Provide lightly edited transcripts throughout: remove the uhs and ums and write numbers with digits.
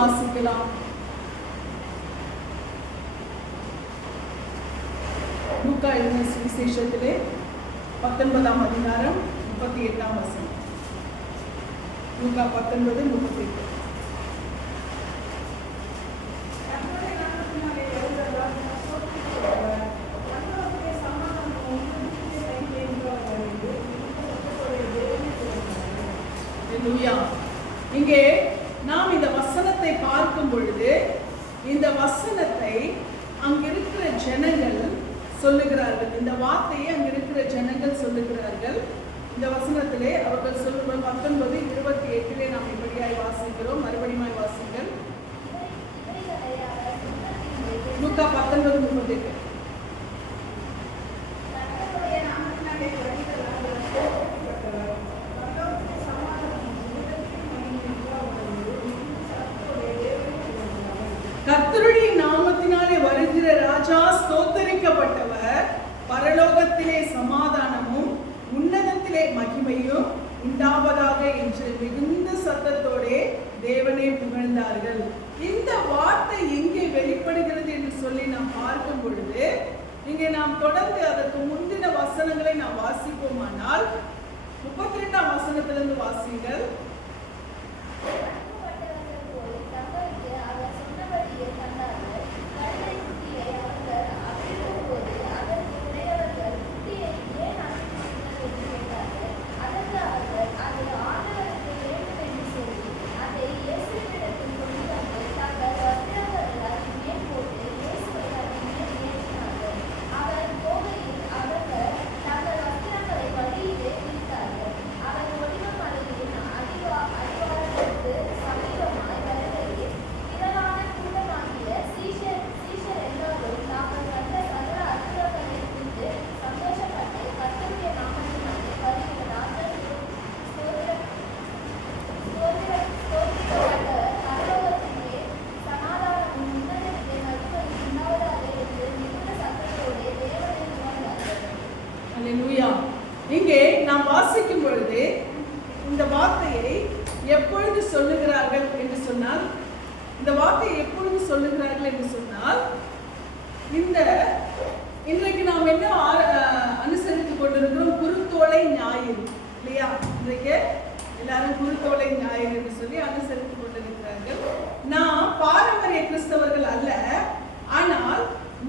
வாசிக்கலாம். லூக்கா எழுதின சுவிசேஷத்திலே 19ஆம் அதிகாரம் 38ஆம் வசனம். லூக்கா 19:38. இங்கே நாம் இந்த வசனத்தை பார்க்கும் பொழுது இந்த வசனத்தை அங்கிருக்கிற ஜனங்கள் சொல்லுகிறார்கள். இந்த வார்த்தையை அங்கிருக்கிற ஜனங்கள் சொல்லுகிறார்கள். இந்த வசனத்திலே அவர்கள் சொல்லும்போது 19:28 நாம் இப்படியாய் வாசிக்கிறோம். மறுபடியும் வாசிங்கள். லூக்கா 19:38. கர்த்தருடைய நாமத்தினாலே வருகிற ராஜா ஸ்தோத்தரிக்கப்பட்டவர், பரலோகத்திலே சமாதானமும் உன்னதத்திலே மகிமையும் உண்டாவதாக என்று மிகுந்த சத்தத்தோடே தேவனை புகழ்ந்தார்கள். இந்த வார்த்தை எங்கே வெளிப்படுகிறது என்று சொல்லி நாம் பார்க்கும் பொழுது, இங்கே நாம் தொடர்ந்து அதற்கு முந்தின வசனங்களை நாம் வாசிப்போமானால் 32ஆம் வசனத்திலிருந்து வாசிங்கள். இங்கே நாம் வாசிக்கும் பொழுது இந்த வார்த்தையை எப்பொழுது சொல்லுகிறார்கள் என்று சொன்னால், இந்த வார்த்தையை எப்பொழுது சொல்லுகிறார்கள் என்று சொன்னால், இந்த இன்றைக்கு நாம் என்ன அனுசரித்துக் கொண்டிருக்கிறோம்? குருத்தோலை ஞாயிறு இல்லையா? இன்றைக்கு எல்லாரும் குருத்தோலை ஞாயிறு என்று சொல்லி அனுசரித்துக் கொண்டிருக்கிறார்கள். நாம் பாரம்பரிய கிறிஸ்தவர்கள் அல்ல. ஆனால்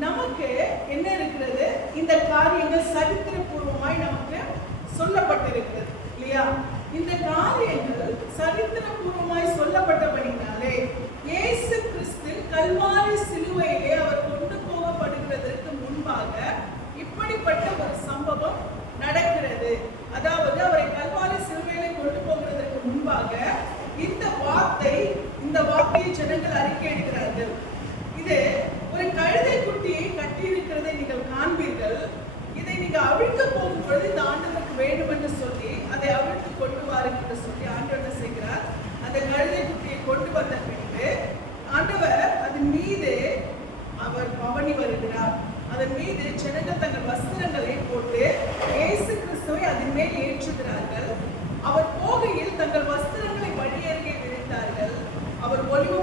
நமக்கு என்ன இருக்கிறது? இந்த காரியங்கள் சரித்திரபூர்வமாய் நமக்கு சொல்லப்பட்டிருக்கிறது இல்லையா? இந்த காரியங்கள் சரித்திரபூர்வமாய் சொல்லப்பட்டபடினாலே இயேசு கிறிஸ்து கல்வாரி சிலுவையிலே அவர் கொண்டு போகப்படுகிறதற்கு முன்பாக இப்படிப்பட்ட ஒரு சம்பவம் நடக்கிறது. அதாவது அவரை கல்வாரி சிலுவையிலே கொண்டு போகிறதற்கு முன்பாக இந்த வார்த்தையை ஜனங்கள் அறிக்கை எடுக்கிறார்கள். இது ஒரு கழுதை குட்டியை கட்டி இருக்கிறதை நீங்கள் காண்பீர்கள். இதை நீங்க அவிழ்க்க போகும் பொழுது இந்த ஆண்டவருக்கு வேண்டும் என்று சொல்லி அதை அவிழ்த்து கொண்டு வாருங்கள் என்று சொல்லி ஆண்டவர் என்ன செய்கிறார்? அந்த கழுதை குட்டியை கொண்டு வந்த பின்பு ஆண்டவர் அதன் மீது அவர் பவனி வருகிறார். அதன் மீது ஜனங்கள் தங்கள் வஸ்திரங்களை போட்டு இயேசு கிறிஸ்துவை அதன் மேல் ஏற்றுகிறார்கள். அவர் போகையில் தங்கள் வஸ்திரங்களை வழியருகே விரித்தார்கள். அவர் ஒலிவ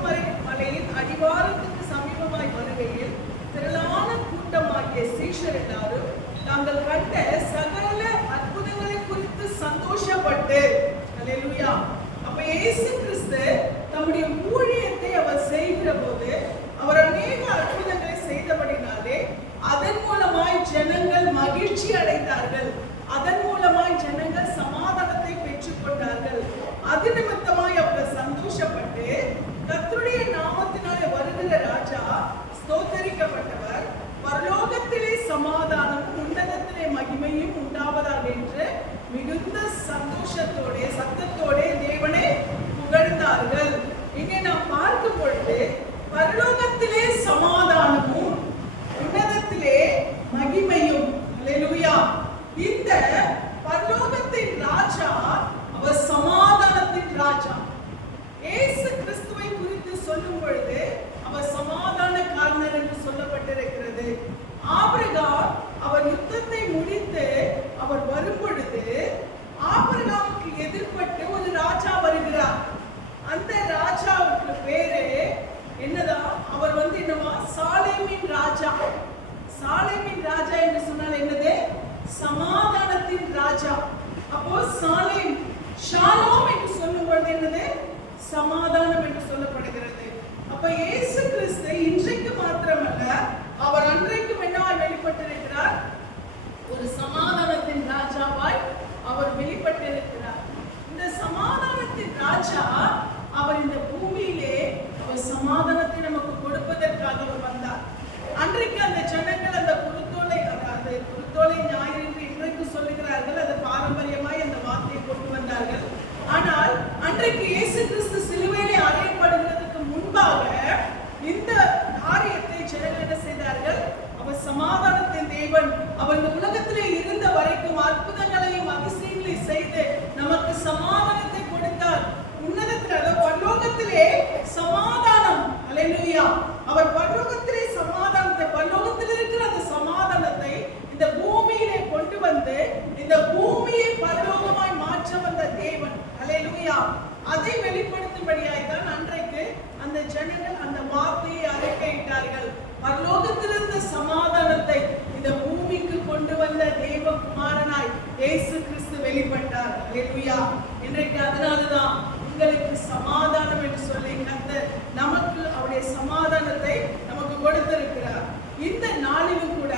மலையின் அடிவாரத்துக்கு சமீபமாய் வருகையில் திரளான கூட்டமாகிய சீஷர் எல்லாரும் தாங்கள் கண்ட சகல அற்புதங்களை குறித்து சந்தோஷப்பட்டு, அல்லேலூயா. அப்ப இயேசு கிறிஸ்து தம்முடைய ஊழியத்தை அவர் செய்கிற போது அவர் அநேக அற்புதங்களை செய்தபடினாலே அதன் மூலமாய் ஜனங்கள் மகிழ்ச்சி அடைந்தார்கள். அதன் மூலமாய் ஜனங்கள் சமாதானத்தை பெற்றுக் கொண்டார்கள். அது நிமித்தமாய் அவர்கள் சந்தோஷப்பட்டு, கர்த்தருடைய நாமத்தினாலே வருகிற ராஜா ஸ்தோத்தரிக்கப்பட்டவர், பரலோகத்திலே சமாதானமும் உன்னதத்திலே மகிமையும் உண்டாவதாக என்று மிகுந்த சந்தோஷத்தோட சத்தத்தோட தேவனை புகழ்ந்தார்கள். இங்கே நாம் பார்க்கும் பொழுது பரலோகத்திலே சமாதானமும் உன்னதத்திலே மகிமையும், அல்லேலூயா. இந்த பரலோகத்தின் ராஜா அவர் சமாதானத்தின் ராஜா. இயேசு கிறிஸ்துவை குறித்து சொல்லும் பொழுது அவர் சமாதான காரணர் என்று சொல்லப்பட்டிருக்கிறது. ஆபிரகாம் அவர் யுத்தத்தை முடித்து அவர் வரும் பொழுது ஆபிரகாமுக்கு எதிர்பட்டு ஒரு ராஜா வருகிறார். அந்த ராஜாவுக்கு பேரு சமாதானத்தின் ராஜா. அப்போ சாலேம் ஷாலோம் என்று சொல்லும் பொழுது என்னது? சமாதானம் என்று சொல்லப்படுகிறது. அப்ப இயேசு கிறிஸ்து இன்றைக்கு மாத்திரமல்ல, அவர் அன்றைக்கும் என்னவாய் வெளிப்பட்டிருக்கிறார்? ஒரு சமாதானத்தின் ராஜாவாய் அவர் வெளிப்பட்டிருக்கிறார். இந்த சமாதானத்தின் ராஜா அவர் இந்த பூமியிலே அவர் சமாதானத்தை நமக்கு கொடுப்பதற்காக அவர் வந்தார். அன்றைக்கு அந்த ஜனங்கள் அந்த குருத்தோலை, அதாவது குருத்தோலை ஞாயிறு என்று இன்றைக்கு சொல்லுகிறார்கள், அது பாரம்பரியமாய் அந்த வார்த்தையை கொண்டு வந்தார்கள். ஆனால் அன்றைக்கு இயேசு கிறிஸ்து சிலுவையிலே அறையப்படுவதற்கு முன்பாக இந்த காரியத்தை ஜனங்கள் என்ன செய்தார்கள்? அவர் சமாதானத்தின் தேவன், அவர் இந்த உலகத்திலே இருந்த வரைக்கும் அற்புதங்களையும் அதிசயங்களையும் செய்து நமக்கு சமாதானத்தை கொடுத்தார். உன்னதத்திலே பரலோகத்திலே சமாதானம், அல்லேலூயா, அவர் பரலோகத்திலே சமாதானத்தை, பரலோகத்தில் இருக்கிற அந்த சமாதானத்தை இந்த பூமியிலே கொண்டு வந்து இந்த பூமியை பரலோகமாய் மாற்ற வந்த தேவன், அல்லேலூயா, அதை வெளிப்படுத்தும்படியாய் தான் அன்றைக்கு அந்த ஜனங்கள் அந்த வார்த்தையை அறிக்கையிட்டார்கள். பரலோகத்திலிருந்த சமாதானத்தை இந்த பூமிக்கு கொண்டு வந்த தேவகுமாரனாய் இயேசு கிறிஸ்து வெளிப்பட்டார். அல்லேலூயா. இன்றைக்கு அதனாலதான் உங்களுக்கு சமாதானம் என்று சொல்லி கர்த்தர் நமக்கு அவருடைய சமாதானத்தை நமக்கு கொடுத்திருக்கிறார். இந்த நாளிலும் கூட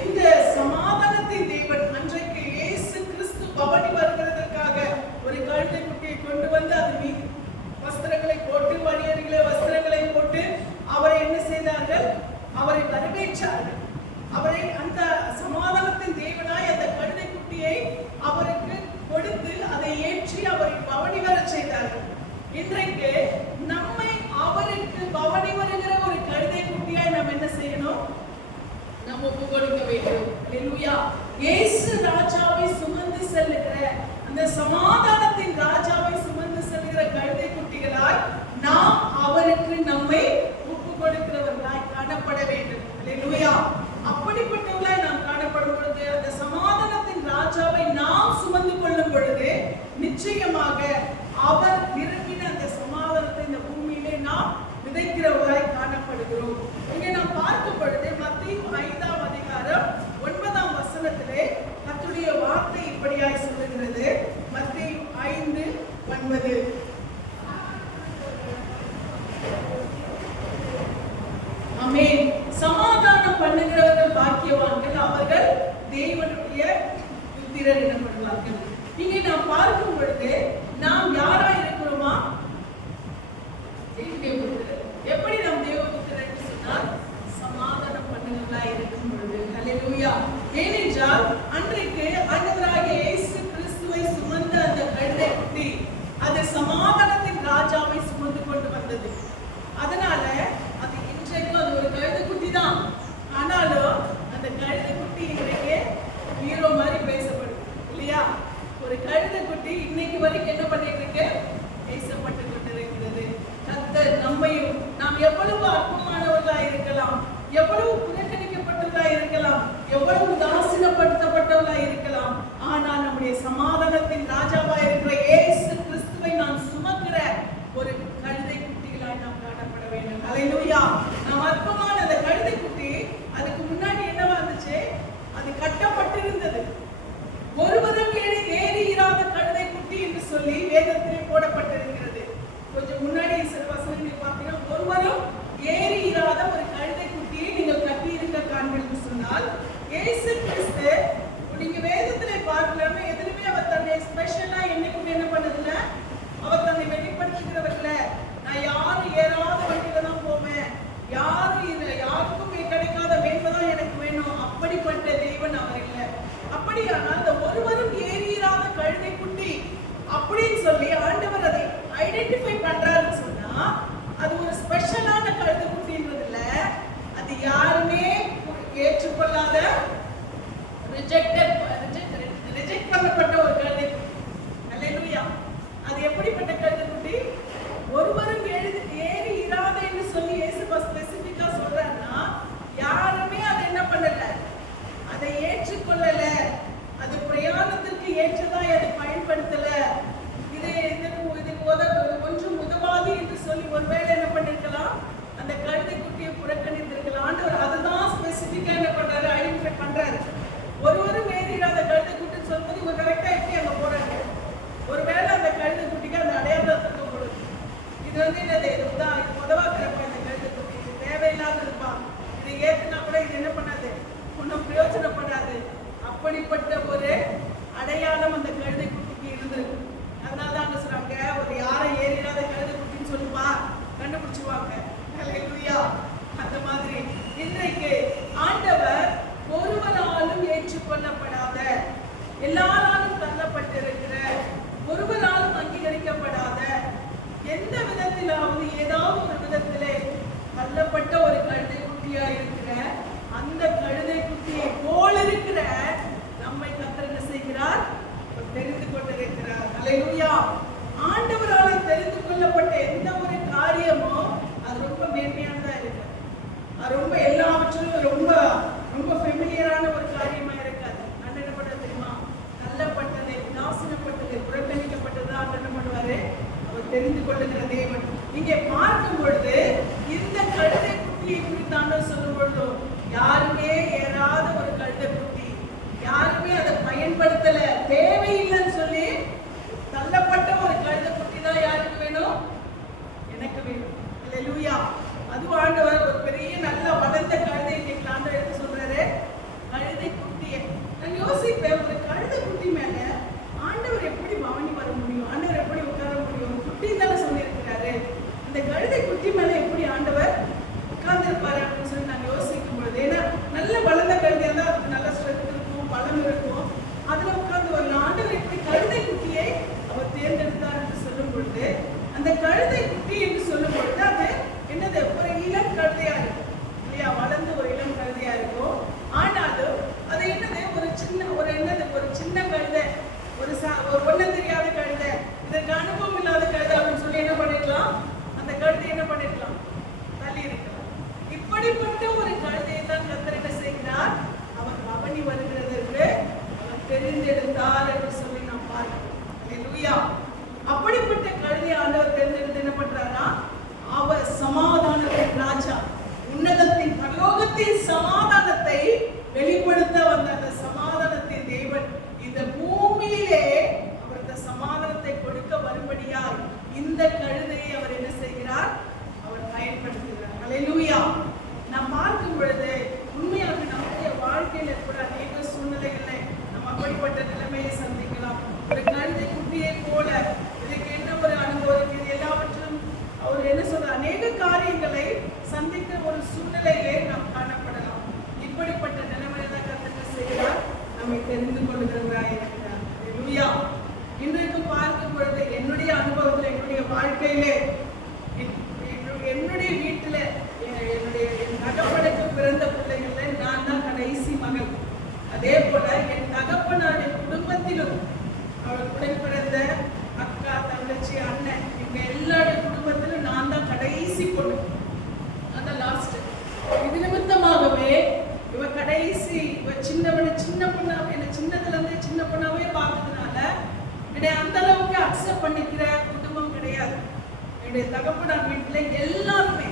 இந்த சமாதானத்தின் தேவன் அன்றைக்கு இயேசு கிறிஸ்து பவனி வருகிறதற்காக ஒரு கழுதை குட்டியை கொண்டு வந்து அது மீது வஸ்திரங்களை போட்டு, வணிகர்களே வஸ்திரங்களை போட்டு அவரை என்ன செய்தார்கள்? அவரை வரவேற்றார்கள். அவரை அந்த சமாதானத்தின் தேவனாய் அந்த கழுதை குட்டியை அவருக்கு கொடுத்து அதை ஏற்றி அவரை பவனி வர செய்தார்கள். இன்றைக்கு நம்மை அவருக்கு பவனி வருகிற ஒரு கழுதை குட்டியாய் நாம் என்ன செய்யணும்? நாம் ஒப்பு கொடுக்க வேண்டும். அல்லேலூயா. இயேசு ராஜாவை சுமந்து செல்லுகிற அந்த சமாதானத்தின் ராஜாவை சுமந்து செல்கிற கழுதை குட்டிகளாய் நாம் அவருக்கு நம்மை ஒப்பு கொடுக்கிறவர்களாய் காணப்பட வேண்டும். அல்லேலூயா. அப்படிப்பட்டவர்களாய் நாம் காணப்படும் பொழுது அந்த சமாதானத்தின் ராஜாவை நாம் சுமந்து கொள்ளும் பொழுது நிச்சயமாக அவர் விரும்பின அந்த சமாதானத்தை இந்த பூமியிலே நாம் விதைக்கிறவர்களாய் காணப்படுகிறோம். இங்கே நாம் பார்க்கும் பொழுது மத்தேயு 5ஆம் அதிகாரம் 9ஆம் வசனத்திலே கர்த்தருடைய வார்த்தை இப்படியாய் சொல்லுகிறது. மத்தேயு 5:9. ஆமென். சமாதானம் பண்ணுகிறவர்கள் பாக்கியவான்கள், அவர்கள் தேவனுடைய புத்திரர் எனப்படுவார்கள். இங்கே நாம் பார்க்கும் பொழுது நாம் யாரா இருக்கிறோமா? தேவனுடைய புத்திரர். எப்படி நாம் தேவ புத்திரர் என்று சொன்னால் சமாதானம் பண்ணுகிறவர்களா இருக்கும் பொழுது. அல்லேலூயா. ஏனென்றால் அன்றைக்கு ஆண்டவராகிய இயேசு கிறிஸ்துவை சுமந்த அந்த கழுதை குட்டி அது சமாதானத்தின் ராஜாவை சுமந்து கொண்டு வந்தது. அதனால அது இன்றைக்கும் அது ஒரு கழுதை குட்டி தான். ஆனாலும் அந்த கழுதை குட்டி இன்றைக்கு ஹீரோ மாதிரி பேசப்படுது இல்லையா? ஒரு கழுதை குட்டி இன்னைக்கு வரைக்கும் என்ன பண்ணிட்டு இருக்கு? பேசப்பட்டு கொண்டிருக்கிறது. கர்த்தர் நம்மையும், நாம் எவ்வளவு அற்பமானவர்களா இருக்கலாம், எவ்வளவு புறக்கணிக்கப்பட்டவர்களா இருக்கலாம், எவ்வளவு உதாசீனப்படுத்தப்பட்டவர்களா இருக்கலாம், ஆனால் நம்முடைய சமாதானத்தின் ராஜாவா இருக்கிற இயேசு கிறிஸ்துவை நாம் சுமக்கிற ஒரு கழுதை குட்டிகளாய் நாம் காணப்பட வேண்டும். அல்லேலூயா. நாம் அற்பமான அந்த கழுதை குட்டி அதுக்கு முன்னாடி என்னவா இருந்துச்சு? அது கட்டப்பட்டிருந்தது. ஒருவரும் ஏறி இராத கழுதை குட்டி என்று சொல்லி வேதத்திலே போடப்பட்டிருக்கிறது. கொஞ்சம் முன்னாடி சில வசனங்கள் பார்த்தீங்கன்னா ஒருவரும் ஏறி இராத ஒரு கழுதை குட்டியை நீங்கள் கட்டி இருக்க காண்பீர்கள் சொன்னால் இயேசு கிறிஸ்து நீங்க வேதத்திலே பார்க்கலாமே எதுவுமே அவர் தன்னை ஸ்பெஷலா என்னைக்குமே என்ன பண்ணதுல அவர் தன்னை வெளிப்படுத்துகிறவர்கள நான் யாரும் ஏறாத வண்டியில தான் போவேன், யாருக்கும் கிடைக்காத மேன்மைதான் எனக்கு வேணும், அப்படிப்பட்ட தேவன் அவர் இல்லை. அப்படியானால் அந்த ஒருவரும் ஏறியிராத கழுதை குட்டி அப்படின்னு சொல்லி ஆண்டவர் அதை ஐடென்டிஃபை பண்றாருன்னு சொன்னா அது ஒரு ஸ்பெஷலான கழுதை குட்டின்றது இல்ல, அது யாருமே ஏற்றுக்கொள்ளாத ரிஜெக்ட் பண்ணப்பட்ட ஒரு கழுதை குட்டி. அல்லேலூயா. அது எப்படிப்பட்ட கழுதை குட்டி? ஒருவரும் ஏறி இராதன்னு சொல்லி இயேசு ஸ்பெசிபிக்கா சொல்றாருன்னா யாருமே அதை என்ன பண்ணல, அதை ஏற்றுக்கொள்ளல, அது பிரயாணத்திற்கு ஏற்றதா அதை பயன்படுத்தல, இதுக்கு ஒன்றும் உதவாது என்று சொல்லி ஒருவேளை என்ன பண்ணிருக்கலாம், அந்த கழுதை குட்டியை புறக்கணித்திருக்கலாம். ஆண்டவர் அதுதான் ஸ்பெசிபிக்கா என்ன பண்றாரு, ஐடென்டிஃபை பண்றாரு. ஒருவர் இவங்க கரெக்டா எப்படி அங்க போறாங்க? ஒருவேளை அந்த கழுதை குட்டிக்கு அந்த அடையாளம் இருக்கும் பொழுது இது என்னது, இதுதான் இது உதவாக்குறப்ப இந்த கழுதை குட்டி இது தேவையில்லாத இருப்பா, இதை ஏத்துனா கூட இது என்ன பண்ணாது, ஒன்றும் பிரயோஜனப்படாது. அப்படிப்பட்ட ஒரு அடையாளம் அந்த கழுதை குட்டிக்கு இருந்திருக்கு. அதனாலதான் அங்க சொல்றாங்க, ஒரு யாரும் ஏறிடாத கழுதை குட்டின்னு சொல்லுப்பா கண்டுபிடிச்சுவாங்க. அந்த மாதிரி இன்றைக்கு ஆண்டவர் ஒருவராலும் ஏற்றுக்கொள்ளப்படாத, எல்லாராலும் தள்ளப்பட்டிருக்கிற, ஒருவராலும் அங்கீகரிக்கப்படாத, எந்த விதத்திலாவது ஏதாவது ஒரு விதத்திலே தள்ளப்பட்ட ஒரு கழுதை குட்டியா இருக்கிற அந்த கழுதை குட்டியை போல் இருக்கிற நம்மை கர்த்தர் என்ன செய்கிறார், தெரிந்து கொண்டிருக்கிறார். அல்லேலூயா. ஆண்டவரால் தெரிந்து கொள்ளப்பட்ட எந்த ஒரு காரியமோ அது ரொம்ப மேன்மையானதா இருக்கு. அது ரொம்ப எல்லாவற்றிலும் ரொம்ப ரொம்ப ஃபெமிலியரான ஒரு காரியமா இருக்காது. அண்ணன் என்ன பண்றது தெரியுமா, தள்ளப்பட்டதை, நாசனப்பட்டதை, புறக்கணிக்கப்பட்டதா என்ன பண்ணுவாரு, அவர் தெரிந்து கொள்ளுகிற தேவன். இங்கே பார்க்கும் பொழுது இந்த கழுதை குட்டியை குறித்தாண்ட சொல்லும் பொழுது யாருமே ஏறாத ஒரு கழுதை குட்டி, யாருமே அதை பயன்படுத்தல, தேவையில்லைன்னு சொல்லி தள்ளப்பட்ட ஒரு கழுதை குட்டி தான் யாருக்கு வேணும், எனக்கு வேணும். அல்லேலூயா. அது ஆண்டவர் ஒரு பெரிய நல்ல வளர்ந்த கழுதை ஆண்டவர் எடுத்து சொல்றாரு, கழுதை குட்டியை. நான் யோசிப்பேன், ஒரு கழுதை குட்டி மேல ஆண்டவர் எப்படி பவனி வர முடியும், ஆண்டவர் எப்படி உட்கார முடியும், குட்டி தானே சொல்லியிருக்கிறாரு, இந்த கழுதை குட்டி மேல எப்படி ஆண்டவர் உட்கார்ந்து இருப்பாரு அப்படின்னு சொல்லி நான் யோசிக்கும் பொழுது, ஏன்னா நல்ல வளர்ந்த கழுதையா தான் அதுக்கு நல்ல ஸ்ட்ரென்த் இருக்கும், பலம் இருக்கும், அதுல உட்கார்ந்து வரலாம். ஆண்டவர் எப்படி கழுதை குட்டியை அவர் தேர்ந்தெடுத்தார் என்று சொல்லும் பொழுது, அந்த கழுதை குட்டி என்று சொல்லும் பொழுது அது என்னது, ஒரு இளம் கழுதையா இருக்கும் இல்லையா, வளர்ந்து ஒரு இளம் கழுதையா இருக்கும். ஆனாலும் அது என்னது, ஒரு சின்ன ஒரு என்னது, ஒரு சின்ன கழுதை, ஒரு ஒன்றும் தெரியாத கழுதை, இதற்கு அனுபவம் இல்லாத கழுதை அப்படின்னு சொல்லி என்ன பண்ணிக்கலாம், அந்த கழுதை என்ன பண்ணிக்கலாம், தள்ளி இருக்கலாம். இப்படிப்பட்ட ஒரு கழுதையை தான் கர்த்தர் என்ன செய்கிறார், அவர் பவனி வருகிறதற்கு அவர் தெரிந்தெடுத்தார் என்று சொல்லி நாம் பார்க்கிறோம். அல்லேலூயா. அப்படிப்பட்ட கழுதையை ஆண்டவர் தெரிந்தெடுத்து என்ன பண்றாரா, அவர் சமாதானத்தின் ராஜா, உன்னதத்தின் பரலோகத்தின் சமாதானத்தை வெளிப்படுத்த வந்த அந்த சமாதானத்தின் தேவன் இந்த பூமியிலே அவர் இந்த சமாதானத்தை கொடுக்க வரும்படியால் இந்த கழுதையை அவர் என்ன செய்கிறார், அவர் பயன்படுத்துகிறார். அல்லேலூயா. நாம் பார்க்கும் பொழுது உண்மையாக நம்முடைய வாழ்க்கையில கூட அநேக சூழ்நிலைகளை நம்ம அப்படிப்பட்ட நிலைமையை சந்திக்கலாம். ஒரு கழுதை குட்டியை போல இதுக்கு என்ன ஒரு அனுபவம் இருக்குது, எல்லாவற்றும் அவர் என்ன சொல்ற, அநேக காரியங்களை சந்திக்க ஒரு சூழ்நிலையிலே நாம் காணப்படலாம். இப்படிப்பட்ட நிலைமையில தான் கர்த்தர் செய்கிறார், நம்மை தெரிந்து கொள்ளுகிறவராய் இருக்கிறார். அல்லேலூயா. இன்றைக்கு பார்க்கும் பொழுது என்னுடைய அனுபவத்தில், என்னுடைய வாழ்க்கையிலே, என்னுடைய வீட்டுல, என் தகப்பனுக்கு பிறந்த பிள்ளைகள்ல நான் தான் கடைசி மகள். அதே போல என் தகப்பனுடைய குடும்பத்திலும் அவள் உடன் பிறந்த அக்கா, தங்கச்சி, அண்ணன், இவங்க எல்லாருடைய குடும்பத்திலும் நான் தான் கடைசி பொண்ணு, அதான் லாஸ்ட். இது நிமித்தமாகவே இவ கடைசி, இவ சின்ன பொண்ணா, என்ன சின்னதுல இருந்து சின்ன பொண்ணாவே பார்த்ததுனால என்னை அந்த அளவுக்கு அக்செப்ட் பண்ணிக்கிற குடும்பம் கிடையாது. என்னுடைய தகப்பனார் வீட்டிலே எல்லாருமே,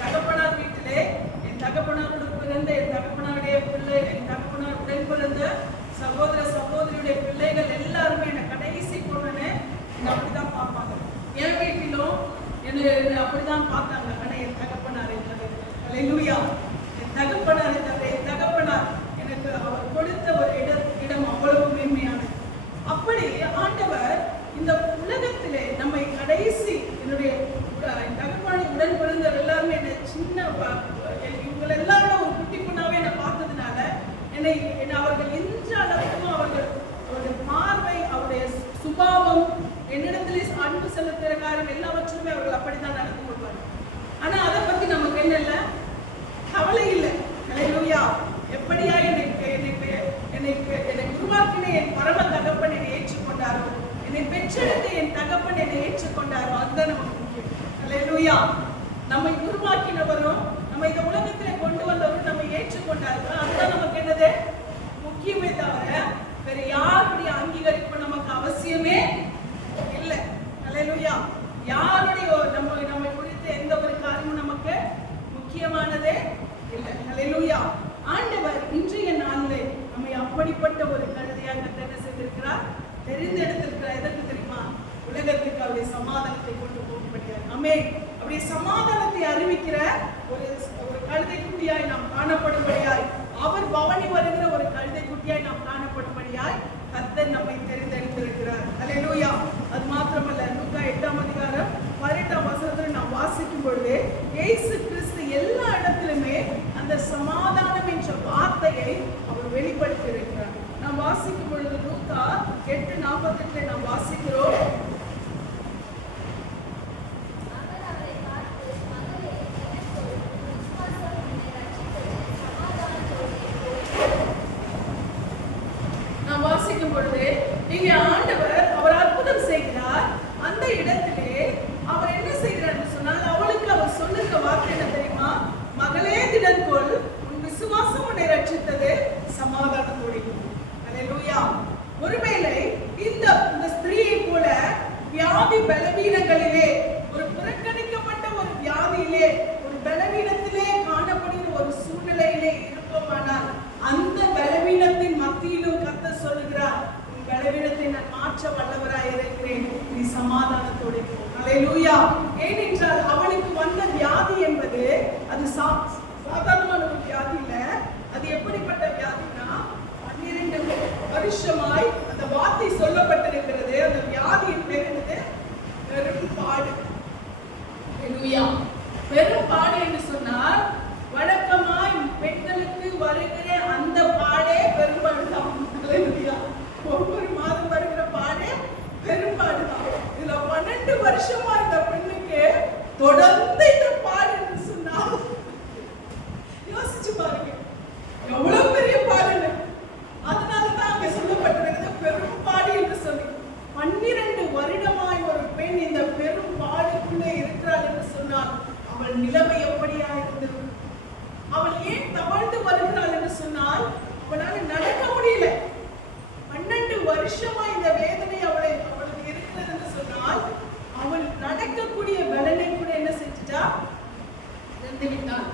தகப்பனார் வீட்டிலே என் தகப்பனாரோட பிறந்த, என் தகப்பனாருடைய பிள்ளை, என் தகப்பனார் உடன் பிறந்த சகோதர சகோதரியுடைய பிள்ளைகள் எல்லாருமே என்னை கடைசி பொண்ணுன்னு என்னை அப்படிதான் பார்ப்பாங்க. என் வீட்டிலும் என்னை அப்படிதான் பார்த்தாங்க. ஆனா என் தகப்பனாரை தவிர, அல்லேலூயா, என் தகப்பனாரை தவிர, என் தகப்பனார் எனக்கு அவர் கொடுத்த ஒரு இடம் அவ்வளவு மேன்மையானது. அப்படி ஆண்டவர் இந்த உலகத்திலே நம்மை கடைசி, என்னுடைய தகப்பனாரை உடன் பிறந்த எல்லாருமே என்ன சின்ன, இவங்க எல்லாரோட ஒரு குட்டி பொண்ணாவே என்னை பார்த்ததுனால என்னை அவர்கள் எந்த அளவுக்கும் அவருடைய பார்வை, அவருடைய சுபாவம், என்னிடத்திலே அன்பு செலுத்துகிற காரியம் எல்லாவற்றுமே அவர்கள் அப்படித்தான் நடந்து கொள்வார்கள். ஆனா அதை பத்தி நமக்கு என்ன இல்லை, கவலை இல்லை. அல்லேலூயா. எப்படியா என்னை உருவாக்கின என் பரம தகப்பன் என்னை ஏற்றுக்கொண்டாரோ, என்னை பெற்றெடுத்த என் தகப்பன் என்னை ஏற்றுக்கொண்டாரோ, அதுதான் நமக்கு முக்கியம். அல்லேலூயா. நம்மை உருவாக்கினவரும் நம்ம இந்த உலகத்திலே கொண்டு வந்தவரும் நம்ம ஏற்றுக்கொண்டார்கள், அதுதான் நமக்கு என்னது முக்கியமே தவிர வேற யாருடைய அங்கீகரிப்பு நமக்கு அவசியமே இல்லை. அல்லேலூயா. யாருடைய நம்மை குறித்த எந்த ஒரு காரியமும் நமக்கு முக்கியமானதே இல்லை. அல்லேலூயா. ஆண்டவர் இன்றைய நாளிலே நம்மை அப்படிப்பட்ட ஒரு கழுதையாக என்ன செய்திருக்கிறார்? தெரிந்தெடுத்திருக்கிறார். எதற்கு தெரியுமா? உலகத்துக்கு அவருடைய சமாதானத்தை கொண்டு போகும்படியாய். ஆமென். அவருடைய சமாதானத்தை அறிவிக்கிற ஒரு கழுதை குட்டியாய் நாம் காணப்படும்படியாய், அவர் பவனி வருகிற ஒரு கழுதை குட்டியாய் நாம் காணப்படும்படியாய் கர்த்தர் நம்மை தெரிந்தெடுத்திருக்கிறார். அல்லேலூயா. அது மாத்திரமல்ல, லூக்கா 8ஆம் அதிகாரம் 18ஆம் வசனத்தில் நாம் வாசிக்கும் பொழுது இயேசு கிறிஸ்து எல்லா இடத்திலுமே அந்த சமாதானம் என்ற வார்த்தையை அவர் வெளிப்படுத்தி இருக்கிறார். நாம் வாசிக்கும் பொழுது லூக்கா 8:48 நாம் வாசிக்கிறோம். வாசிக்கும் பொழுது இங்கே ஆண்டவர் அவர் அற்புதம் செய்கிறார். அந்த இடத்திலே அவர் என்ன செய்கிறார் சொன்னால், அவளுக்கு அவர் சொல்லுகிற வார்த்தை என்ன தெரியுமா? மகளே திடன் கொள், உன் விசுவாசம் உன்னை ரட்சித்தது, சமாதானத்தோடு. அல்லேலூயா. ஒருவேளை இந்த ஸ்திரீயை போல வியாதி பலவீனங்களிலே, ஒரு புறக்கணிக்கப்பட்ட ஒரு வியாதியிலே, ஒரு பலவீனத்திலே காணப்படுகிற ஒரு சூழ்நிலையிலே இருப்போமானால், அந்த பலவீனத்தின் மத்தியிலும் கர்த்தர் சொல்லுகிறார், உன் பலவீனத்தை நான் மாற்ற வல்லவராய் இருக்கிறேன், நீ சமாதானத்தோடு போ. அல்லேலூயா. ஏனென்றால் அவளுக்கு வந்த வியாதி என்பது அது சாதாரணமான ஒரு வியாதி இல்ல. அது எப்படிப்பட்ட வியாதினா, 12 வருஷமாய் அந்த வார்த்தை சொல்லப்பட்டிருக்கிறது. அந்த வியாதியின் பேர் என்னது? பெரும்பாடு. அல்லேலூயா. பெரும்பாடு என்று சொன்னால் வழக்கமாய் பெண்களுக்கு வருகிற அந்த பாடே பெரும்பாடுதான். ஒவ்வொரு மாதம் வருகிற பாடே பெரும்பாடுதான். இதுல 12 வருஷமா இந்த பெண்ணுக்கு தொடர்ந்து இந்த பாடு என்று சொன்னால் யோசிச்சு பாருங்க, எவ்வளவு பெரிய பாடு. அதனாலதான் அங்க சொல்லப்பட்டிருக்கிறது பெரும்பாடு என்று சொல்லி. 12 வருடமாய் ஒரு பெண் இந்த பெரும்பாடுக்குள்ளே இருக்கிறாள் என்று சொன்னால் அவள் நிலைமை எப்படியா இருந்திருக்கும்? அவள் ஏன் தவழ்ந்து வருகிறாள் என்று சொன்னால், அவளால் நடக்க முடியல. 12 வருஷமா இந்த வேதனை அவளுக்கு இருக்கிறது என்று சொன்னால், அவள் நடக்கக்கூடிய பலனை கூட என்ன செஞ்சுட்டா? இழந்து விட்டாள்.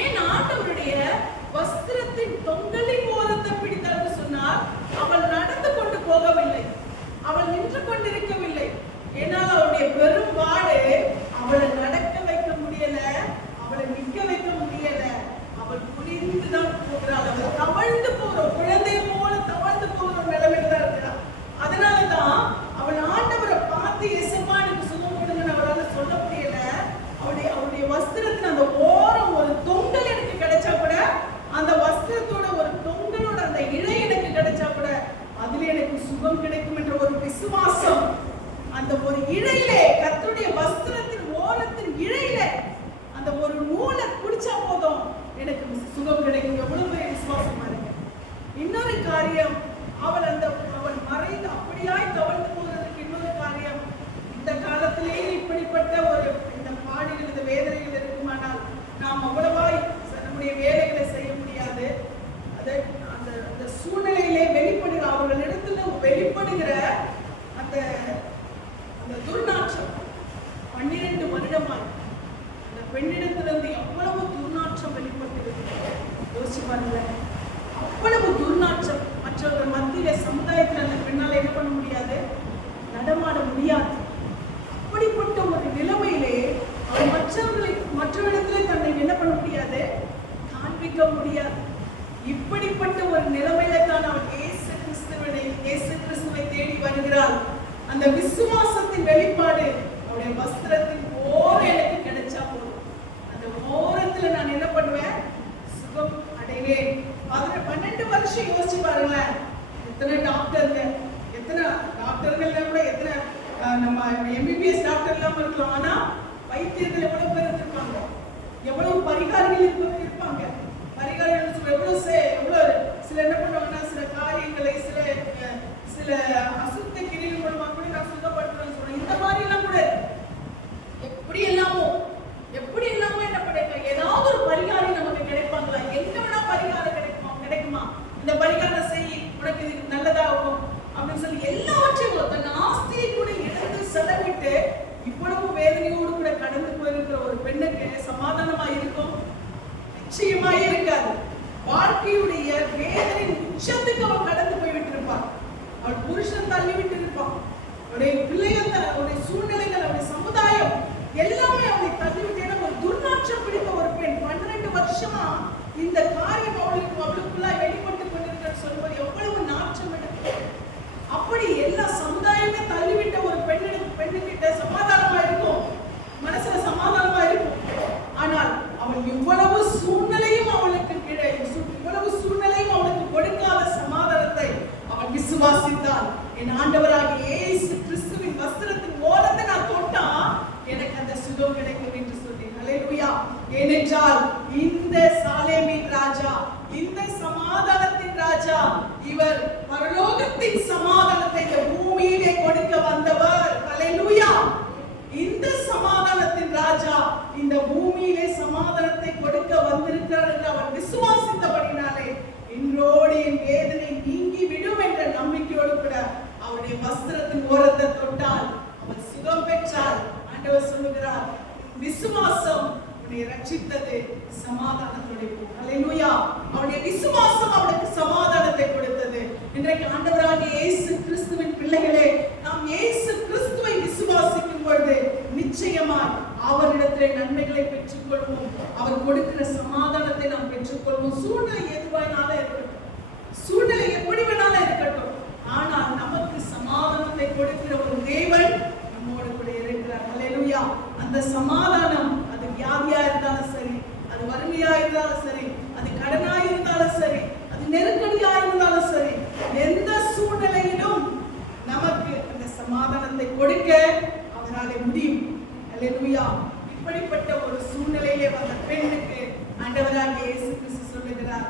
ஏன் ஆண்டவருடைய வஸ்திரத்தின் தொங்கலின் ஓரத்தை பிடித்தாள் என்று சொன்னால், அவள் நடந்து கொண்டு போகவில்லை, அவள் நின்று கொண்டிருக்கவில்லை. ஏனால் அவளுடைய பெரும்பாடு அவளை நடக்க வைக்க முடியல, அவளை நிற்க வைக்க முடியல. அவள் புரிந்துதான் போகிறாள். அவள் தவழ்ந்து போகிற குழந்தை போல தவழ்ந்து போகிற நிலைமையில தான் இருக்கிறாள். அதனாலதான் அவள் ஆண்டவரை பார்த்து இயேசுவா எனக்கு சுகம் கொடுங்கன்னு அவளால் சொல்ல முடியல. அவளுடைய வஸ்திரத்தின் அந்த ஓரம் ஒரு தொங்கல் எனக்கு கிடைச்சா கூட, அந்த வஸ்திரத்தோட ஒரு தொங்கலோட அந்த இழை எனக்கு கிடைச்சா கூட அதுல எனக்கு சுகம் கிடைக்கும் என்ற ஒரு விசுவாசம், அந்த ஒரு இழையிலே, கர்த்தருடைய வஸ்திரத்தின் ஓரத்தின் இழையிலே அந்த ஒரு நூலை குடிச்சா போதும் எனக்கு சுகம் கிடைக்கும். எவ்வளவு பெரிய விசுவாசமா இருக்கு. இன்னொரு காரியம், அவள் மறைந்து அப்படியாய் தவழ்ந்து போகிறதுக்கு இன்னொரு காரியம், இந்த காலத்திலேயே இப்படிப்பட்ட ஒரு இந்த பாடிகள், இந்த வேதனைகள் இருக்குமானால் நாம் அவ்வளவாய் நம்முடைய வேலைகளை செய்ய முடியாது. அந்த சூழ்நிலையிலே வெளிப்படுகிற, அவர்களிடத்துல வெளிப்படுகிற அந்த துர்நாற்றம் 12 வருடமாய் அந்த பெண்ணிடத்திலிருந்து எவ்வளவு துர்நாற்றம் வெளிப்பட்டிருக்கிறது யோசிச்சு பாருங்க. அவ்வளவு துர்நாற்றம் மற்றவர்கள் மத்தியில, சமுதாயத்தில் அந்த பெண்ணால் என்ன பண்ண முடியாது? நடமாட முடியாது. அப்படிப்பட்ட ஒரு நிலைமையிலே அவள் மற்றவரிடத்திலே தன்னை என்ன பண்ண முடியாது? காண்பிக்க முடியாது. இப்படிப்பட்ட ஒரு நிலைமையில தான் அவள் இயேசு கிறிஸ்துவை தேடி வருகிறாள். அந்த விசுவாசத்தின் வெளிப்பாடு அவருடைய வஸ்திரத்தின் ஓரம் எனக்கு கிடைச்சா போதும், அந்த ஓரத்துல நான் என்ன பண்ணுவேன்? சுகம் அடைவேன். 12 வருஷம் யோசிச்சு பாருங்களேன். எத்தனை டாக்டர்கள் கூட எத்தனை நம்ம MBBS டாக்டர் இல்லாம இருக்கலாம். ஆனா வைத்தியர்கள் எவ்வளவு பேர் இருப்பாங்க, எவ்வளவு பரிகாரிகள் இருப்பாங்க. பரிகாரிகள் எவ்வளவு சில என்ன பண்ணுவாங்கன்னா, சில காரியங்களை சில அசுத்த கிரிகள் மூலமா கூட நான் சுத்தப்படுத்துறேன்னு சொல்றேன். இந்த மாதிரி எல்லாம் கூட எப்படி எல்லாமோ என்ன கிடைக்கும்? ஏதாவது ஒரு பரிகாரம் நமக்கு கிடைப்பாங்களா? எங்க வேணா பரிகாரம் கிடைக்குமா? இந்த பரிகாரம் செய், உனக்கு இது நல்லதாகும் அப்படின்னு சொல்லி எல்லாவற்றையும் தன் ஆஸ்தியை கூட இழந்து செலவிட்டு இவ்வளவு வேதனையோடு கூட கடந்து போயிருக்கிற ஒரு பெண்ணுக்கு சமாதானமா இருக்கும்? நிச்சயமாய் இருக்காது. வாழ்க்கையுடைய வேதனை உச்சத்துக்கு அவன் கடந்து போய்விட்டு இருப்பான். அவள் புருஷன் தள்ளிவிட்டு இருப்பான், அவருடைய பிள்ளைகள், அவருடைய சூழ்நிலைகள், அவருடைய சமுதாயம் எல்லாமே அவளை தள்ளிவிட்டு. ஒரு துர்நாற்றம் பிடித்த ஒரு பெண் 12 வருஷமா இந்த காரியம் அவளுக்குள்ளாய் வெளிப்பட்டு கொண்டிருக்கிற சொல்வது எவ்வளவு நாற்றம் எடுத்து. அப்படி எல்லா சமுதாயமே தள்ளிவிட்ட ஒரு பெண்ணுகிட்ட சமாதானமா இருக்கும், மனசுல சமாதானமா இருக்கும். ஆனால் அவள் இவ்வளவு சூழ்நிலையும் அவளுக்கு இவ்வளவு சூழ்நிலையும் அவளுக்கு கொடுக்காத சமாதானத்தை அவள் விசுவாசித்தாள். என் ஆண்டவராகிய இயேசு கிறிஸ்துவின் வஸ்திரத்தின் ஓரத்தை நான் தொட்டா எனக்கு அந்த சுகம் கிடைக்கும் என்று சொல்லி. ஹல்லேலூயா. ஏனென்றால் இந்த சாலேமின் ராஜா, இந்த சமாதானத்தின் ராஜா, இவர் பரலோகத்தின் சமாதானத்தை இந்த பூமியிலே கொடுக்க வந்தவர். ஹல்லேலூயா. இந்த சமாதானத்தின் ராஜா இந்த பூமியிலே சமாதானத்தை கொடுக்க வந்திருக்கிறார் என்று அவர் விசுவாசித்தபடினாலே இன்றோடு என் வேதனை நீங்கி விடும் என்ற நம்பிக்கையோடு கூட அவருடைய வஸ்திரத்தின் ஓரத்தை தொட்டால் அவர் சுகம் பெற்றார். ஆண்டவர் சொல்லுகிறார், விசுவாசம் உன்னை ரட்சித்தது, சமாதானத்தோடு போ. ஹல்லேலூயா. அவருடைய விசுவாசம் அவனுக்கு சமாதானத்தை கொடுத்தது. இன்றைக்கு ஆண்டவராகிய இயேசு கிறிஸ்துவின் பிள்ளைகளே, நாம் இயேசு கிறிஸ்துவை விசுவாசிக்கும் பொழுது நிச்சயமாய் அவரிடத்திலே நன்மைகளை பெற்றுக் கொள்வோம். அவர் கொடுக்கிற சமாதானத்தை நாம் பெற்றுக் கொள்வோம். சூழ்நிலை எதுவானாலும் இருக்கட்டும், சூழ்நிலை எப்படி வேணாலும் இருக்கட்டும், ஆனால் நமக்கு சமாதானத்தை கொடுக்கிற ஒரு தேவன் நம்மோடு கூட இருக்கிறார். ஹல்லேலூயா. அந்த சமாதானம் அது வியாதியா இருந்தாலும் சரி, அது வறுமையா இருந்தாலும் சரி, அது கடனா இருந்தாலும் சரி, அது நெருக்கடியா இருந்தாலும் சரி, எந்த சூழ்நிலையிலும் நமக்கு அந்த சமாதானத்தை கொடுக்க அவராலே முடியும். ஹல்லேலூயா. இப்படிப்பட்ட ஒரு சூழ்நிலையிலே வந்த பெண்ணுக்கு ஆண்டவராகிய இயேசு கிறிஸ்து சொல்லுகிறார்,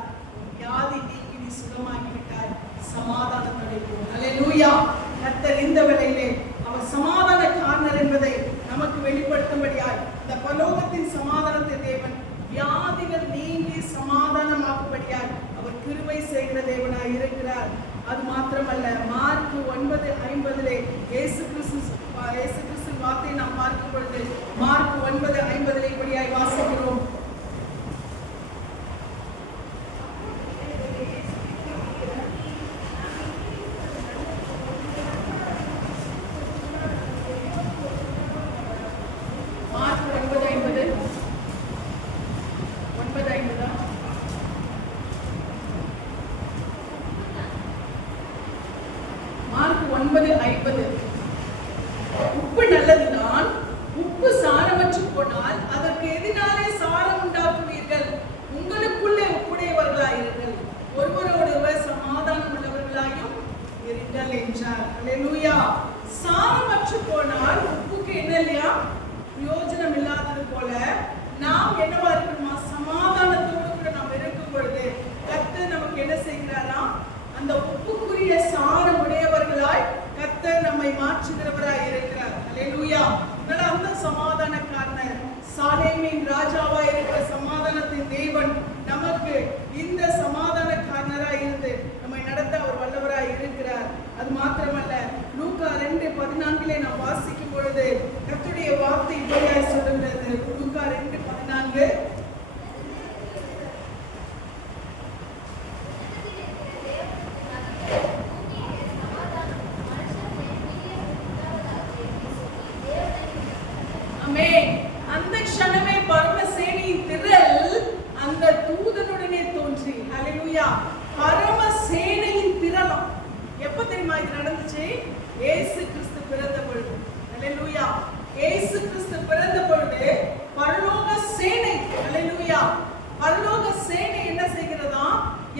வியாதி நீங்கி நீ சுகமாகி விட்டாய், சமாதானத்தோடு போ. ஹல்லேலூயா. கர்த்தர் இந்த வேளையிலே அவர் சமாதான காரணர் என்பதை நமக்கு வெளிப்படுத்தும்படியாய் இந்த பரலோகத்தின் சமாதானத்தை தேவன் வியாதிகள் நீங்கி சமாதானமாக்கும்படியாய் அவர் கிருபை செய்கிற தேவனாய் இருக்கிறார். அது மாத்திரமல்ல, மார்க் 9:50 இயேசு கிறிஸ்துவின் வார்த்தையை நாம் பார்க்கும் பொழுது மார்க் 9:50 இப்படியாய் வாசிக்கிறோம். உப்பு நல்லதுதான், உப்பு சாரமற்று போனால் அதற்கு எதினாலே சாரம் உண்டாக்குவீர்கள். உங்களுக்குள்ளே உப்புடையவர்களாயிருங்கள், ஒருவரோடொருவர் சமாதானம் உள்ளவர்களாயும் இருங்கள் என்றார். ஹல்லேலூயா. சாரமற்று போனால் உப்புக்கு என்ன இல்லையா, பிரயோஜனம் இல்லாதது போல நாம் என்னவா இருக்கணுமா, சமாதானத்தோடு கூட நாம் இருக்கும் பொழுது கர்த்தர் நமக்கு என்ன செய்கிறாரா, அந்த உப்புக்குரிய சாரம் உடையவர்களாய் கர்த்தர் நம்மை மாற்றுகிறவராய் இருக்கிறார். ஹல்லேலூயா. அந்த சமாதானக்காரர், சாலேமின் ராஜாவா இருக்கிற சமாதானத்தின் தேவன் நமக்கு இந்த சமாதானக்காரராய் இருந்து நம்மை நடத்த அவர் வல்லவராய் இருக்கிறார். அது மாத்திரமல்ல, லூக்கா 2:14 நாம் வாசிக்கும் பொழுது கர்த்தருடைய வார்த்தை இப்படியாய் சொல்லுகிறது. லூக்கா 2:14, அந்த க்ஷணமே பரமசேனையின் திரள் அந்த தூதனுடனே தோன்றி. ஹல்லேலூயா. பரமசேனையின் திரளும் எப்ப தெரியுமா இது நடந்துச்சு? இயேசு கிறிஸ்து பிறந்த பொழுது. ஹல்லேலூயா. இயேசு கிறிஸ்து பிறந்த பொழுது பரலோக சேனை, ஹல்லேலூயா, பரலோக சேனை என்ன செய்கிறதா,